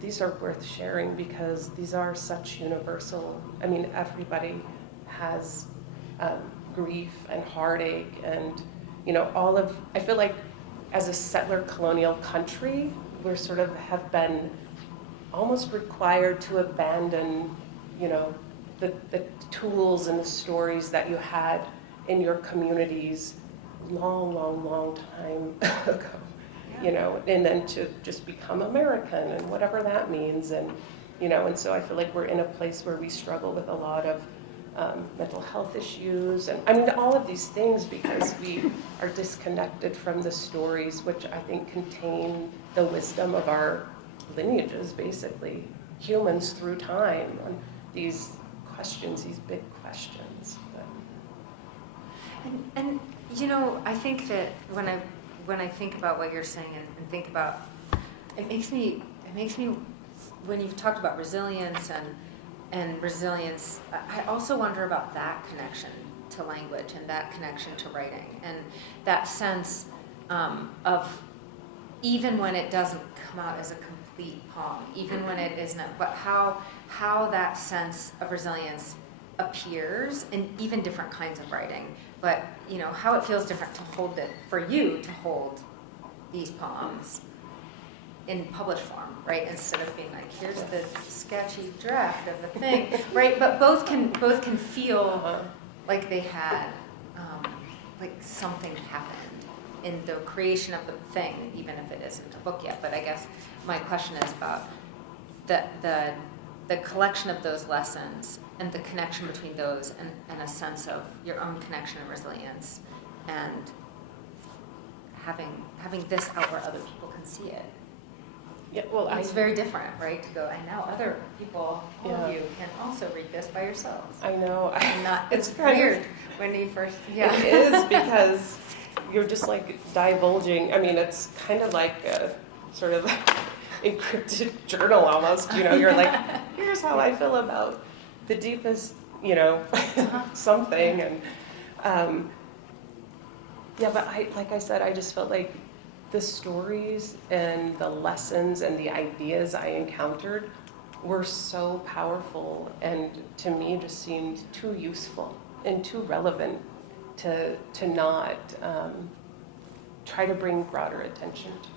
these are worth sharing because these are such universal. I mean, everybody has grief and heartache and, you know, all of, I feel like as a settler colonial country, we're sort of have been almost required to abandon, you know, the tools and the stories that you had in your communities long time ago, you know, and then to just become American and whatever that means. And, you know, and so I feel like we're in a place where we struggle with a lot of mental health issues. And I mean, all of these things because we are disconnected from the stories, which I think contain the wisdom of our lineages, basically, humans through time, on these questions, these big questions. And you know, I think that when I think about what you're saying and think about, it makes me when you've talked about resilience and resilience, I also wonder about that connection to language and that connection to writing and that sense of even when it doesn't come out as a complete poem, even when it isn't, but how that sense of resilience appears in even different kinds of writing, but you know how it feels different to hold it for you to hold these poems in published form, right? Instead of being like, here's the sketchy draft of the thing, right? But both can feel like they had like something happened in the creation of the thing, even if it isn't a book yet. But I guess my question is about the collection of those lessons and the connection between those and a sense of your own connection and resilience and having this out where other people can see it. Yeah, well, it's very different, right? To go, and now other people, all of you, can also read this by yourselves. I know. It's weird when you first, yeah. It is because you're just like divulging. I mean, it's kind of like a sort of encrypted journal almost. You know, you're like, here's how I feel about the deepest, you know, something. And yeah, but like I said, I just felt like the stories and the lessons and the ideas I encountered were so powerful and to me just seemed too useful and too relevant to not try to bring broader attention to.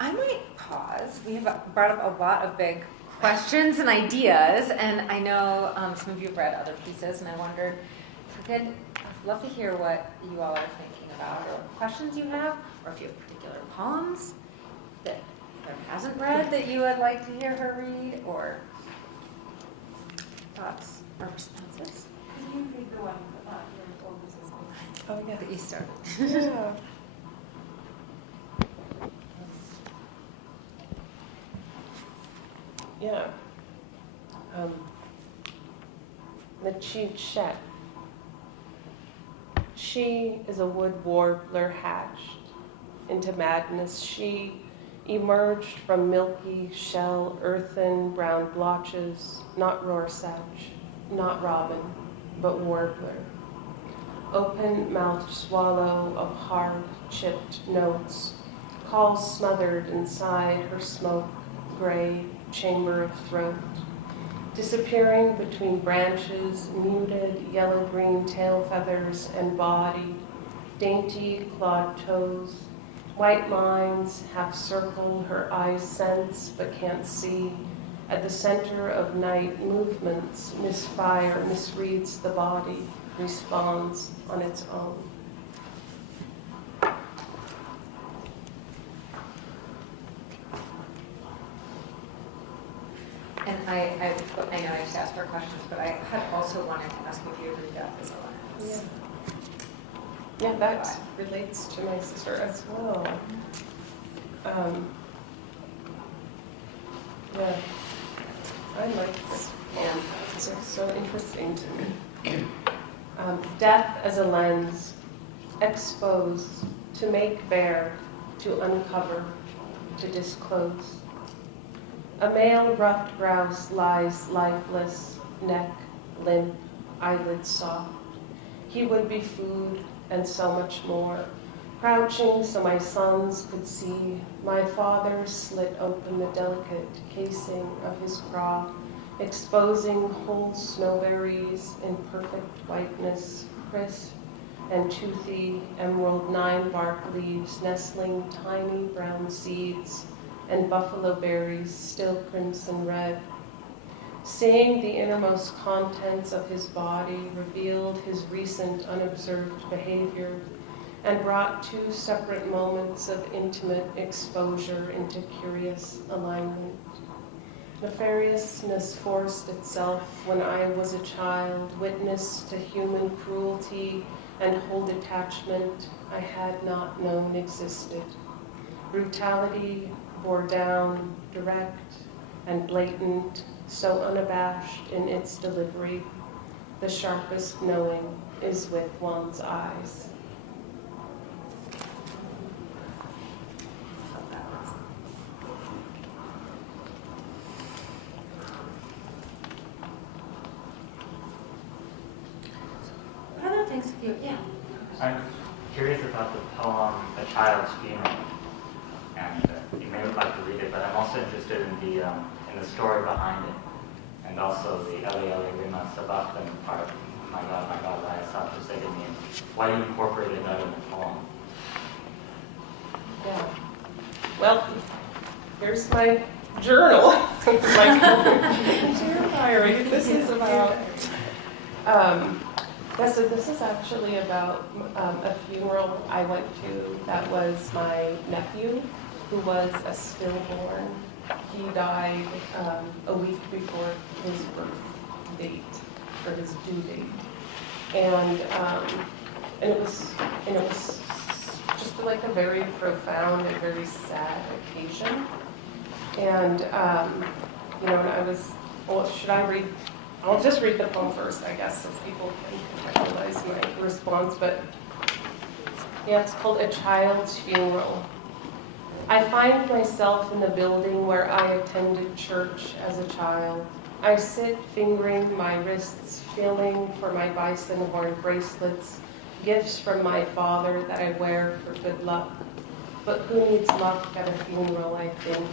I might pause. We have brought up a lot of big questions and ideas, and I know some of you have read other pieces, and I wondered if we could, I'd love to hear what you all are thinking about, or questions you have, or if you have particular poems that Claire hasn't read that you would like to hear her read, or thoughts or responses. Can you read the one your oldest is on? Oh yeah. That you started. Yeah. Yeah. Machinchette. She is a wood warbler hatched into madness. She emerged from milky shell, earthen brown blotches, not rorschach, not robin, but warbler. Open-mouthed swallow of hard, chipped notes, calls smothered inside her smoke, gray chamber of throat. Disappearing between branches, muted yellow-green tail feathers and body, dainty clawed toes, white lines half circle her eyes sense but can't see. At the center of night movements, misfire misreads the body, responds on its own. And I know I just asked for questions, but I had also wanted to ask if you read that as a lens. Yeah, that relates to my sister as well. Yeah, I like this poem. It's so interesting to me. Death as a lens, expose, to make bare, to uncover, to disclose. A male ruffed grouse lies lifeless, neck limp, eyelids soft. He would be food and so much more. Crouching so my sons could see, my father slit open the delicate casing of his craw, exposing whole snowberries in perfect whiteness, crisp and toothy emerald 9-bark leaves nestling tiny brown seeds, and buffalo berries still crimson red. Seeing the innermost contents of his body revealed his recent unobserved behavior and brought 2 separate moments of intimate exposure into curious alignment. Nefariousness forced itself when I was a child, witness to human cruelty and whole detachment I had not known existed. Brutality bore down, direct and blatant, so unabashed in its delivery. The sharpest knowing is with one's eyes. What other things have you, yeah. I'm curious about the poem A Child's Funeral, and you may would like to read it, but I'm also interested in the story behind it, and also the Eli Eli Lima Sabachthani part, my God, why hast thou forsaken me, and why you incorporated that in the poem. Yeah. Well, here's my journal, my dear diary. This is about, so this is actually about a funeral I went to that was my nephew, who was a stillborn. He died a week before his birth date, or his due date, and it was just like a very profound and very sad occasion. And and I was, well, should I read? I'll just read the poem first, I guess, so people can contextualize my response. But yeah, it's called A Child's Funeral. I find myself in the building where I attended church as a child. I sit fingering my wrists, feeling for my bison horn bracelets, gifts from my father that I wear for good luck. But who needs luck at a funeral, I think?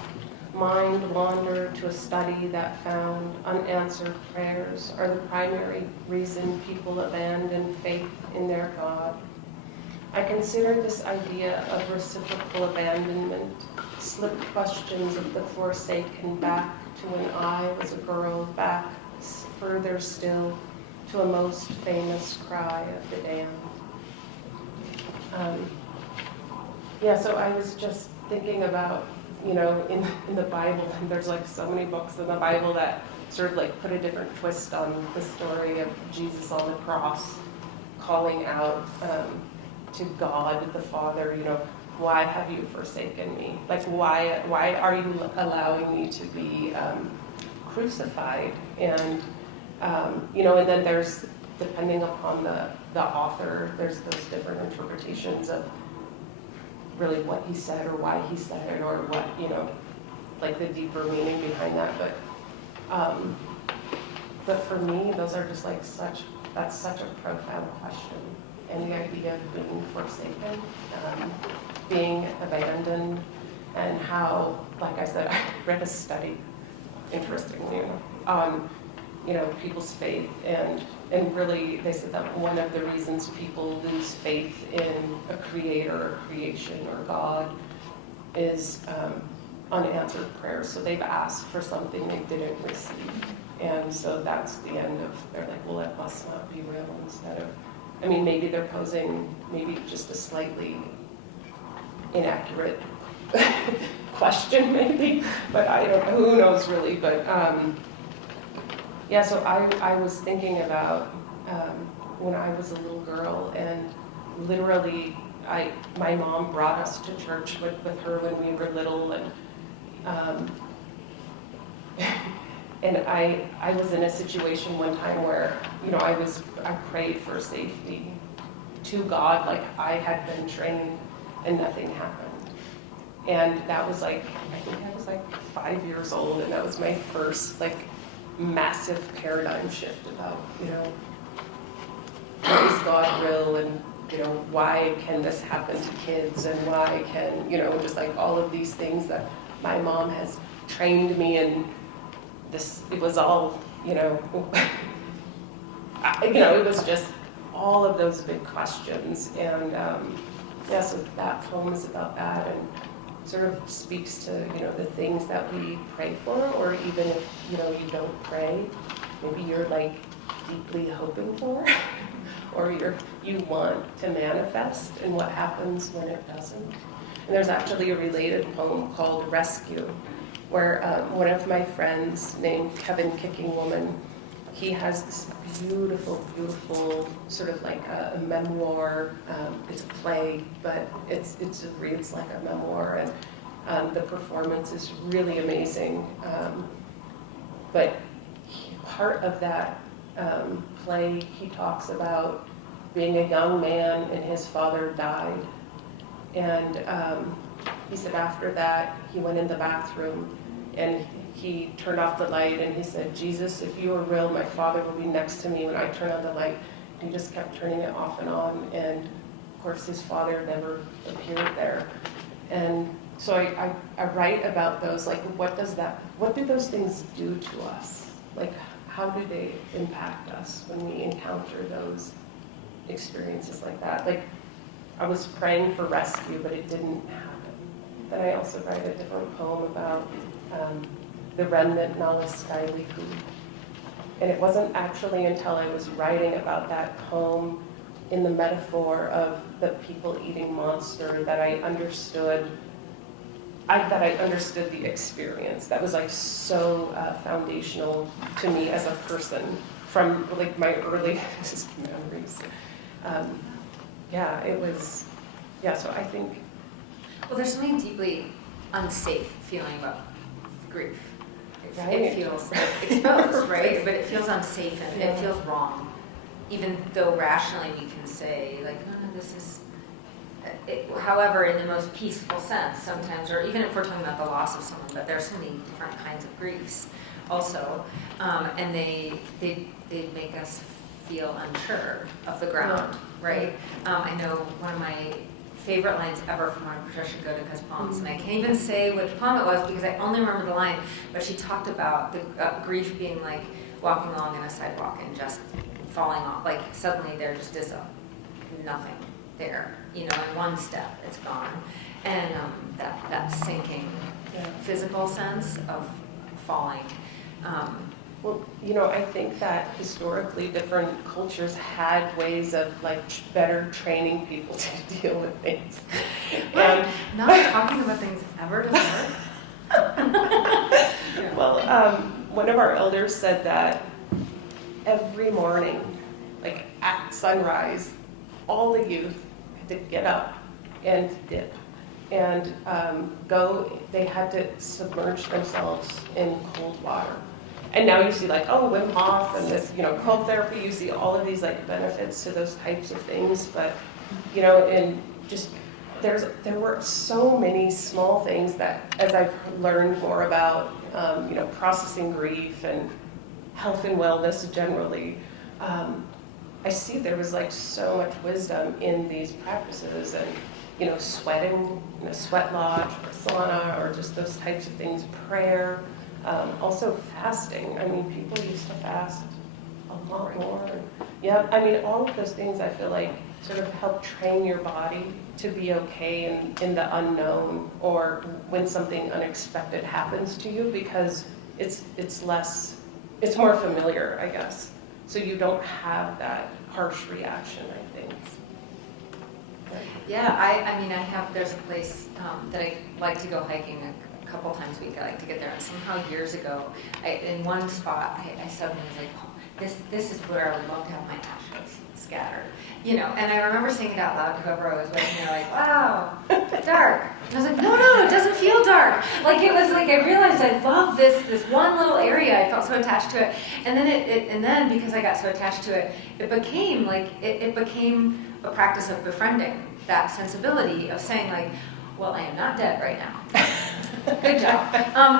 Mind wander to a study that found unanswered prayers are the primary reason people abandon faith in their God. I consider this idea of reciprocal abandonment, slip questions of the forsaken back to when I was a girl, back further still to a most famous cry of the damned. So I was just thinking about, in the Bible, and there's like so many books in the Bible that sort of like put a different twist on the story of Jesus on the cross, calling out to God the Father, why have you forsaken me? Like, why are you allowing me to be crucified? And and then there's, depending upon the author, there's those different interpretations of really what he said or why he said it, or what, like the deeper meaning behind that. But for me, those are just like that's such a profound question. And the idea of being forsaken, being abandoned, and how, like I said, I read a study, interestingly, on people's faith, and really they said that one of the reasons people lose faith in a creator or creation or God is unanswered prayers. So they've asked for something they didn't receive, and so that's the end of, they're like, well, it must not be real, instead of, maybe they're posing maybe just a slightly inaccurate question, maybe, but I don't know, who knows really. But so I was thinking about when I was a little girl, and literally my mom brought us to church with her when we were little, and I was in a situation one time where, I prayed for safety to God, like I had been trained, and nothing happened. And that was like, I think I was like 5 years old, and that was my first like massive paradigm shift about, what is God real, and why can this happen to kids, and why can, just like all of these things that my mom has trained me in. This, it was all, it was just all of those big questions. And so that poem is about that, and sort of speaks to, the things that we pray for, or even if, you don't pray, maybe you're like deeply hoping for, or you want to manifest, and what happens when it doesn't. And there's actually a related poem called Rescue, where one of my friends named Kevin Kicking Woman, he has this beautiful, beautiful sort of like a memoir. It's a play, but it reads like a memoir, and the performance is really amazing. But part of that play, he talks about being a young man and his father died. And he said after that, he went in the bathroom and he turned off the light and he said, Jesus, if you are real, my father will be next to me when I turn on the light. And he just kept turning it off and on. And of course, his father never appeared there. And so I write about those, like, what do those things do to us? Like, how do they impact us when we encounter those experiences like that? Like, I was praying for rescue, but it didn't happen. Then I also write a different poem about the remnant Nalaskailiku. And it wasn't actually until I was writing about that poem in the metaphor of the people-eating monster that I understood the experience. That was like so foundational to me as a person from like my earliest memories. So I think. Well, there's something deeply unsafe feeling about grief. Right. It feels like exposed, right? But it feels unsafe and it feels wrong. Even though rationally we can say, like, no, this is. However, in the most peaceful sense, sometimes, or even if we're talking about the loss of someone, but there are so many different kinds of griefs also, and they make us feel unsure of the ground, right? I know one of my favorite lines ever from one of Patricia Godica's poems, and I can't even say which poem it was because I only remember the line, but she talked about the grief being like walking along in a sidewalk and just falling off, like suddenly there just is nothing there, in one step it's gone, and that sinking physical sense of falling. Well, I think that historically different cultures had ways of like better training people to deal with things. And not talking about things ever doesn't work. Well, one of our elders said that every morning, like at sunrise, all the youth had to get up and dip and they had to submerge themselves in cold water. And now you see like, Wim Hof and this, cold therapy, you see all of these like benefits to those types of things. But, and just there were so many small things that as I've learned more about, processing grief and health and wellness generally, I see there was like so much wisdom in these practices and, sweating in a sweat lodge or sauna or just those types of things, prayer. Also fasting. I mean, people used to fast a lot more. All of those things I feel like sort of help train your body to be okay in the unknown or when something unexpected happens to you because it's more familiar, I guess. So you don't have that harsh reaction, I think. Yeah, there's a place that I like to go hiking couple times a week. I like to get there, and somehow years ago, in one spot, I suddenly was like, this is where I would love to have my ashes scattered, and I remember saying it out loud to whoever I was with, and they're like, wow, dark. And I was like, no, it doesn't feel dark. Like it was like I realized I love this one little area. I felt so attached to it, and then because I got so attached to it, it became a practice of befriending that sensibility of saying like, well, I am not dead right now. Good job.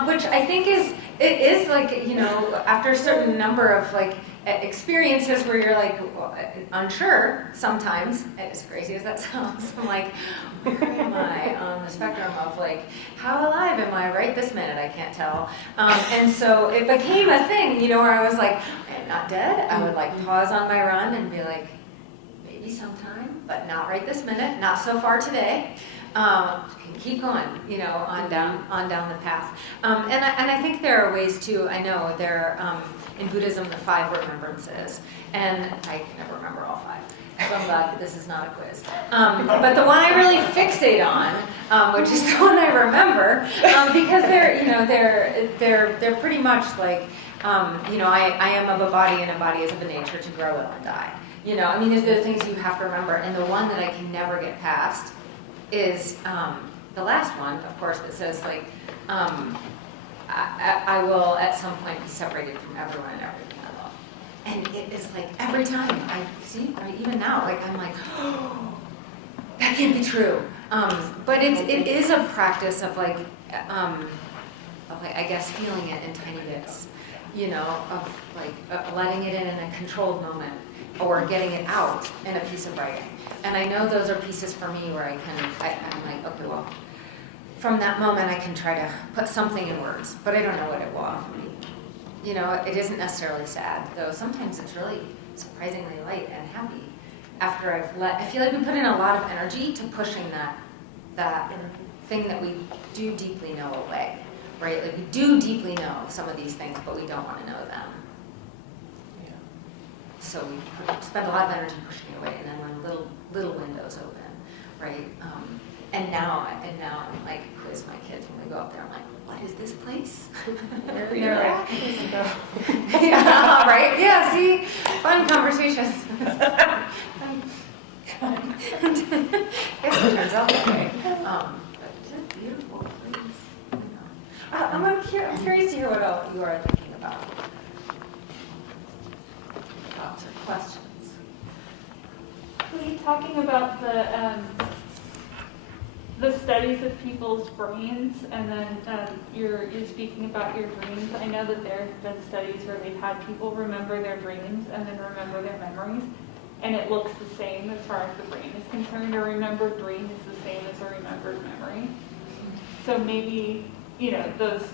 Which I think it is like, you know, after a certain number of like experiences where you're like unsure sometimes, as crazy as that sounds, I'm like, where am I on the spectrum of like, how alive am I right this minute? I can't tell. And so it became a thing, you know, where I was like, I am not dead. I would like pause on my run and be like, maybe sometime, but not right this minute, not so far today. Keep going, you know, on down the path. And I think there are ways too. I know there in Buddhism the 5 remembrances, and I can never remember all 5. So I'm glad that this is not a quiz. But the one I really fixate on, which is the one I remember, because they're pretty much like, you know, I am of a body, and a body is of a nature to grow ill and die. You know, I mean, these are the things you have to remember, and the one that I can never get past is the last one, of course, that says like, I will at some point be separated from everyone and everything I love. And it is like every time I see, right, even now, like I'm like, oh, that can't be true. But it is a practice of like, I guess feeling it in tiny bits, you know, of like letting it in a controlled moment, or getting it out in a piece of writing. And I know those are pieces for me where I'm like, okay, well, from that moment I can try to put something in words, but I don't know what it will offer me. You know, it isn't necessarily sad, though sometimes it's really surprisingly light and happy. After I feel like we put in a lot of energy to pushing that thing that we do deeply know away, right? Like we do deeply know some of these things, but we don't want to know them. So we spend a lot of energy pushing it away, and then when little windows open, right? And now I'm like quiz my kids when we go up there. I'm like, what is this place? Where you're at? Yeah, right? Yeah. See, fun conversations. Guess it turns out that way. But it's a beautiful place. I'm curious to hear what else you are thinking about. Thoughts or questions? Were you talking about the studies of people's brains, and then you're speaking about your dreams? I know that there have been studies where they've had people remember their dreams and then remember their memories, and it looks the same as far as the brain is concerned. A remembered dream is the same as a remembered memory. So maybe, you know,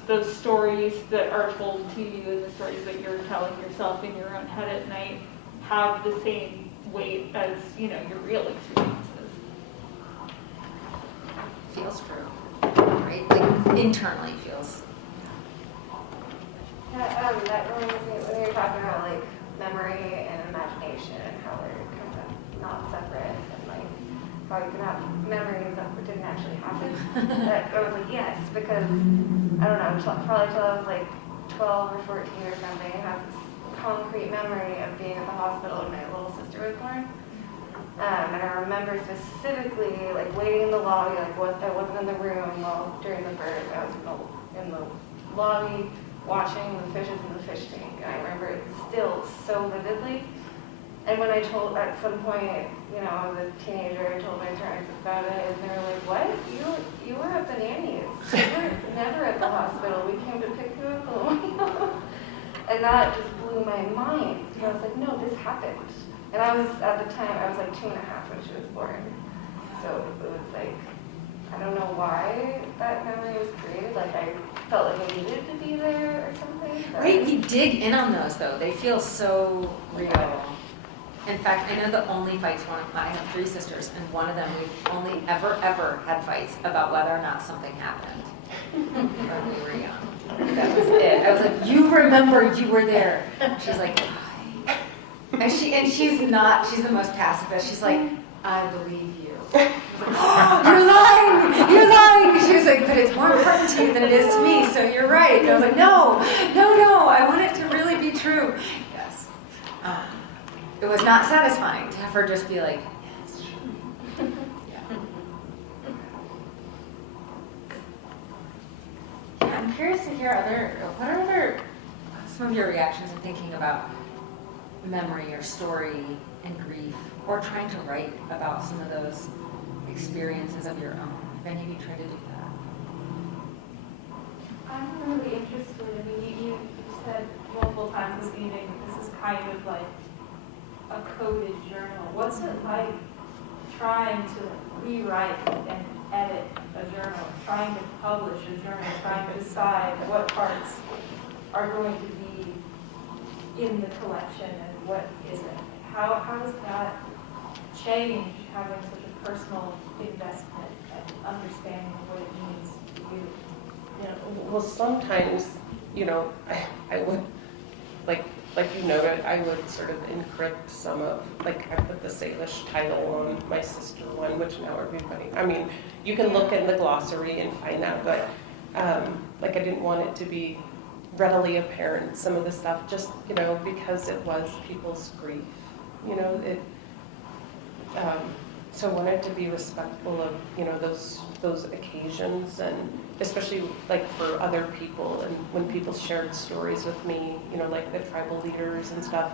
those stories that are told to you and the stories that you're telling yourself in your own head at night have the same weight as, you know, your real experiences. Feels true, right? Like internally feels. Yeah, that reminds me when you were talking about like memory and imagination and how they're kind of not separate, and like how you can have memories that didn't actually happen. That I was like, yes, because I don't know, probably till I was like 12 or 14 or something, I have this concrete memory of being at the hospital when my little sister was born. And I remember specifically like waiting in the lobby, like I wasn't in the room during the birth. I was in the lobby watching the fishes in the fish tank, and I remember it still so vividly. And when I told, at some point, you know, as a teenager, I told my parents about it, and they were like, "What? You were at the nannies. You were never at the hospital. We came to pick you up." And that just blew my mind, because I was like, "No, this happened." And I was, at the time, I was like 2.5 when she was born. So it was like, I don't know why that memory was created. Like I felt like I needed to be there or something. Right, we dig in on those though. They feel so real. In fact, I know the only fights, I have 3 sisters, and one of them we've only ever had fights about whether or not something happened when we were young. That was it. I was like, you remember you were there. She's like, why? And she's the most pacifist. She's like, I believe you. Oh, you're lying. She was like, but it's more important to you than it is to me, so you're right. And I was like, no, I want it to really be true. Yes. It was not satisfying to have her just be like, yes, true. Yeah, I'm curious to hear what are some of your reactions in thinking about memory or story and grief, or trying to write about some of those experiences of your own. if any of you try to do that? I'm really interested. I mean, you said multiple times this evening that this is kind of like a coded journal. What's it like trying to rewrite and edit a journal, trying to publish a journal, trying to decide what parts are going to be in the collection and what isn't? How does that change having such a personal investment and understanding of what it means to you? Yeah, well, sometimes, I would, like you noted, I would sort of encrypt some of, like, I put the Salish title on my sister one, which now everybody, I mean, you can look in the glossary and find that, but, like, I didn't want it to be readily apparent, some of the stuff, just, because it was people's grief, so I wanted to be respectful of, those occasions, and especially like for other people, and when people shared stories with me, like the tribal leaders and stuff,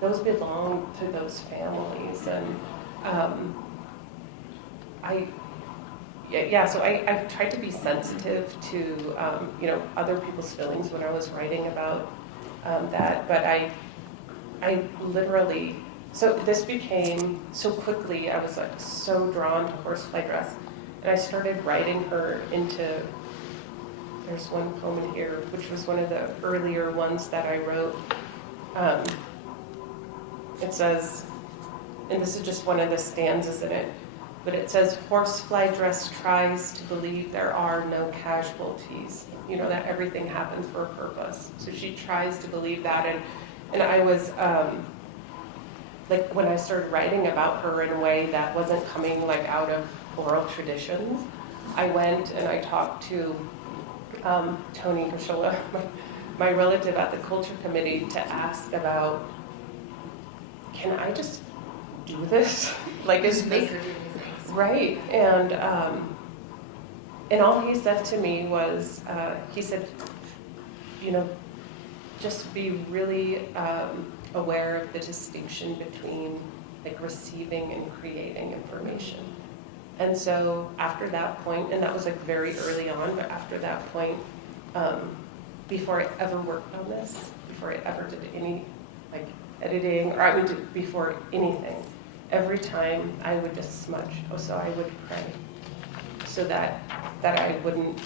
those belong to those families, and so I've tried to be sensitive to, other people's feelings when I was writing about that, but I literally, so this became, so quickly, I was like so drawn to Horsefly Dress, and I started writing her into, there's one poem in here, which was one of the earlier ones that I wrote. It says, and this is just one of the stanzas in it, but it says, Horsefly Dress tries to believe there are no casualties, that everything happened for a purpose. So she tries to believe that, and I was, like when I started writing about her in a way that wasn't coming like out of oral traditions, I went and I talked to Tony Gershula, my relative at the culture committee, to ask about, can I just do this? Like, is this right? And all he said to me was, he said, just be really aware of the distinction between like receiving and creating information. And so after that point, and that was like very early on, but after that point, before I ever worked on this, before I ever did any like editing, or before anything, every time I would just smudge. So I would pray so that I wouldn't,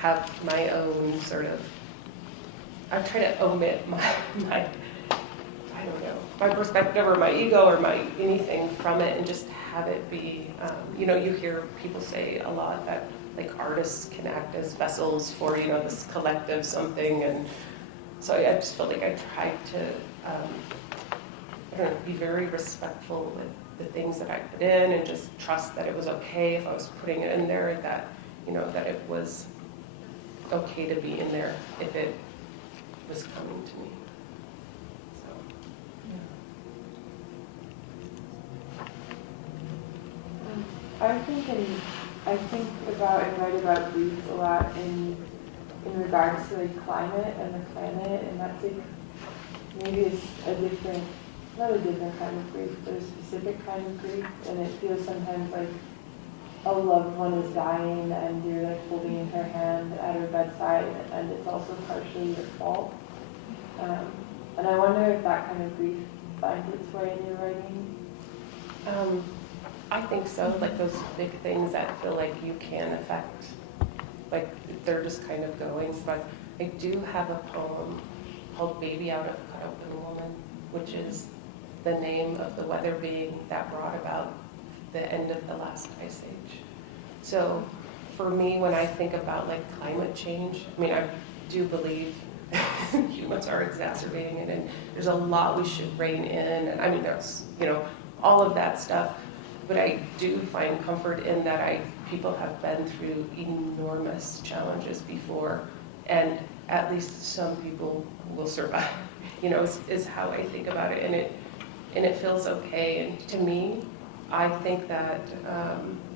have my own sort of, I try to omit my I don't know, my perspective or my ego or my anything from it, and just have it be, you hear people say a lot that like artists can act as vessels for, this collective something, and so I just felt like I tried to, be very respectful with the things that I put in, and just trust that it was okay if I was putting it in there, that, that it was okay to be in there if it was coming to me. I think about and write about grief a lot in regards to like climate and the planet, and that's like maybe it's not a different kind of grief, but a specific kind of grief, and it feels sometimes like a loved one is dying and you're like holding in her hand at her bedside, and it's also partially your fault. And I wonder if that kind of grief finds its way in your writing. I think so, like those big things that feel like you can affect, like they're just kind of going. But I do have a poem called Baby Out of Cut Open Woman, which is the name of the weather being that brought about the end of the last ice age. So for me, when I think about like climate change, I do believe humans are exacerbating it, and there's a lot we should rein in, and there's, all of that stuff. But I do find comfort in that people have been through enormous challenges before, and at least some people will survive, is how I think about it, and it feels okay. And to me, I think that,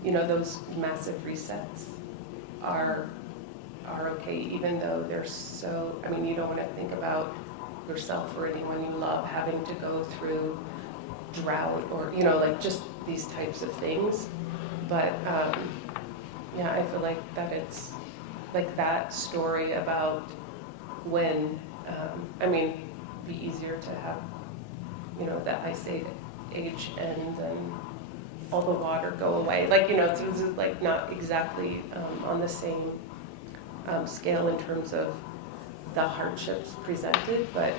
those massive resets are okay, even though they're so, you don't want to think about yourself or anyone you love having to go through drought or, like just these types of things. But yeah, I feel like that it's like that story about when, I mean, it'd be easier to have, you know, the ice age end and all the water go away. Like, you know, it's like not exactly on the same scale in terms of the hardships presented, but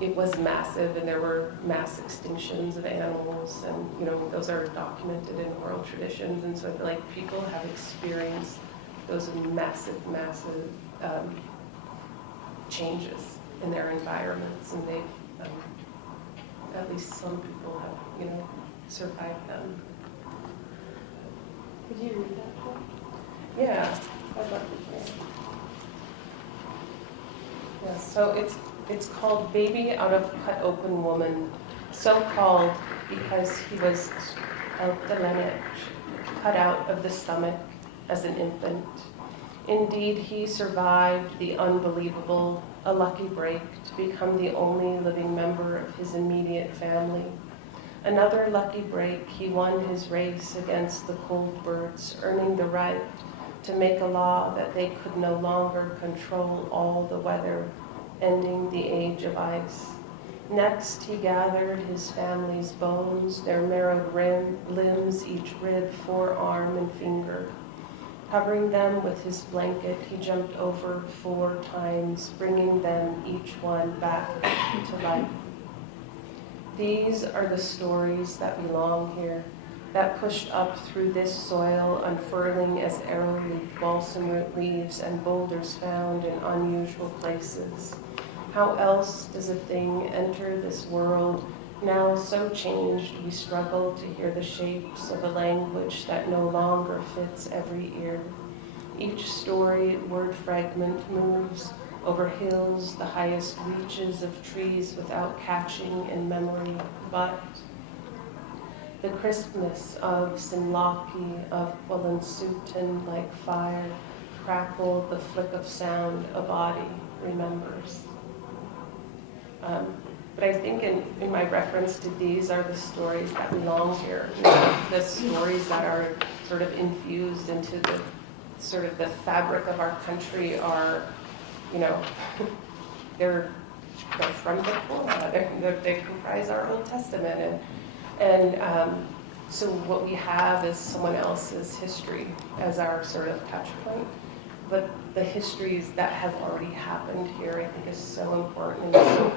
it was massive, and there were mass extinctions of animals, and you know, those are documented in oral traditions, and so I feel like people have experienced those massive changes in their environments, and they've at least some people have, you know, survived them. Could you read that book? Yeah. I'd love to hear. Yeah, so it's called Baby Out of Cut Open Woman, so called because he was out the lineage, cut out of the stomach as an infant. Indeed, he survived the unbelievable, a lucky break to become the only living member of his immediate family. Another lucky break, he won his race against the cold birds, earning the right to make a law that they could no longer control all the weather, ending the age of ice. Next, he gathered his family's bones, their marrowed limbs, each rib, forearm, and finger. Covering them with his blanket, he jumped over 4 times, bringing them each one back to life. These are the stories that belong here, that pushed up through this soil, unfurling as arrowleaf, balsam root leaves, and boulders found in unusual places. How else does a thing enter this world, now so changed we struggle to hear the shapes of a language that no longer fits every ear? Each storied word fragment moves over hills, the highest reaches of trees without catching in memory, but the crispness of Simlaki, of Walansutan like fire, crackled the flick of sound a body remembers. But I think in my reference to these are the stories that belong here, the stories that are sort of infused into the sort of the fabric of our country are, you know, they're from the Torah, they comprise our Old Testament, and so what we have is someone else's history as our sort of touch point. But the histories that have already happened here, I think, is so important and so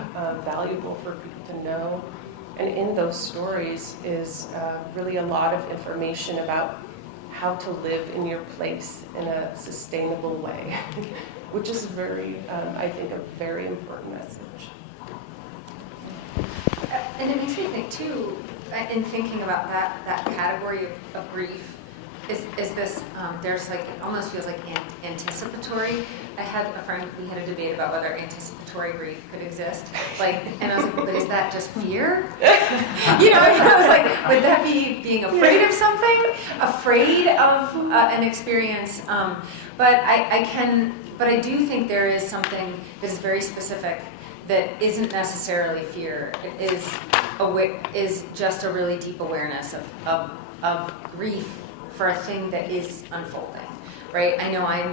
valuable for people to know. And in those stories is really a lot of information about how to live in your place in a sustainable way, which is very, I think, a very important message. And it makes me think too, in thinking about that category of grief, is this, there's like, it almost feels like anticipatory. I had a friend, we had a debate about whether anticipatory grief could exist. Like, and I was like, but is that just fear? You know, I was like, would that be being afraid of something? Afraid of an experience? But I do think there is something that is very specific that isn't necessarily fear. It is just a really deep awareness of grief for a thing that is unfolding, right? I know my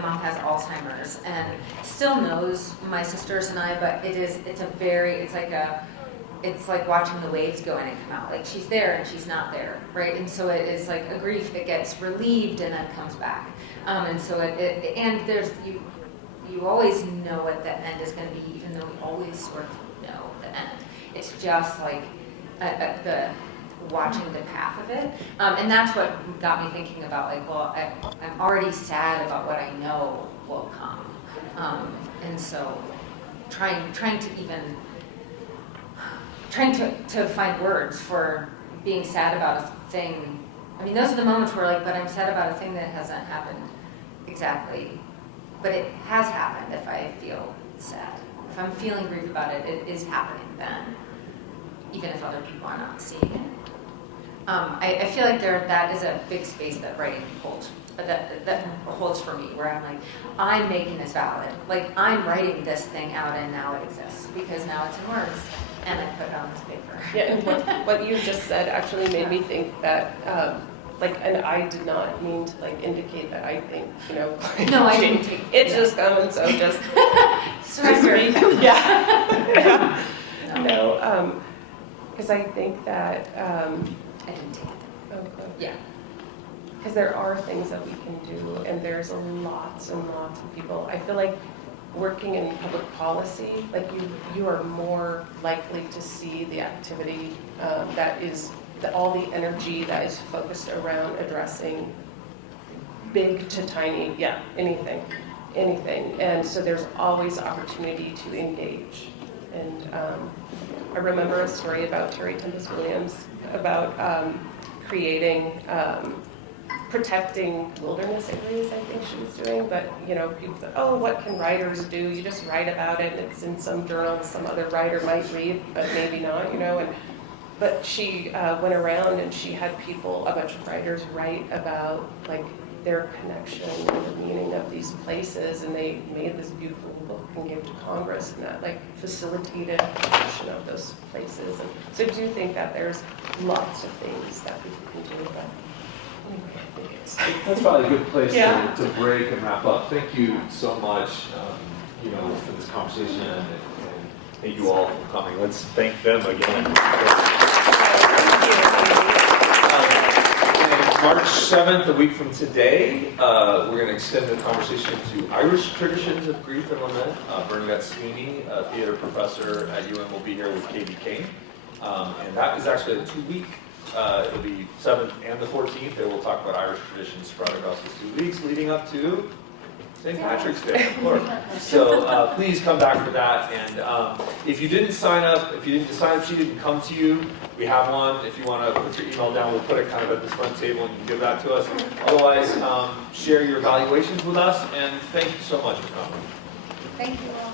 mom has Alzheimer's and still knows my sisters and I, but it's like watching the waves go in and come out. Like she's there and she's not there, right? And so it is like a grief that gets relieved and then comes back. And so and there's you always know what the end is going to be, even though we always sort of know the end. It's just like the watching the path of it. And that's what got me thinking about, like, well, I'm already sad about what I know will come. And so trying to find words for being sad about a thing. I mean, those are the moments where, like, but I'm sad about a thing that hasn't happened exactly. But it has happened if I feel sad. If I'm feeling grief about it, it is happening then, even if other people are not seeing it. I feel like that is a big space that writing holds, that holds for me, where I'm like, I'm making this valid. Like, I'm writing this thing out and now it exists because now it's in words and I put it on this paper. Yeah, and what you just said actually made me think that like, and I did not mean to like indicate that I think, you know, No, I didn't take. it's just coming, so just Surrender. yeah. No, because I think that, I didn't take it. okay. Yeah. Because there are things that we can do, and there's lots and lots of people. I feel like working in public policy, like you are more likely to see the activity that is, all the energy that is focused around addressing big to tiny, yeah, anything. And so there's always opportunity to engage. And I remember a story about Terry Tempest Williams about creating, protecting wilderness areas, I think she was doing, but you know, people said, oh, what can writers do? You just write about it, and it's in some journal some other writer might read, but maybe not, you know. But she went around and she had people, a bunch of writers, write about like their connection and the meaning of these places, and they made this beautiful book and gave it to Congress, and that like facilitated protection of those places. And so I do think that there's lots of things that people can do. But that's probably a good place Yeah. to break and wrap up. Thank you so much, for this conversation, and thank you all for coming. Let's thank them again. March 7th, a week from today, we're going to extend the conversation to Irish traditions of grief and lament. Bernadette Sweeney, a theater professor at UM, will be here with Katie Kane. And that is actually a 2-week. It'll be 7th and the 14th, and we'll talk about Irish traditions spread across these 2 weeks leading up to St. Patrick's Day, of course. So please come back for that. And if you didn't sign up, if you didn't decide she didn't come to you, we have one. If you want to put your email down, we'll put it kind of at this front table and you can give that to us. Otherwise, share your evaluations with us, and thank you so much for coming. Thank you all.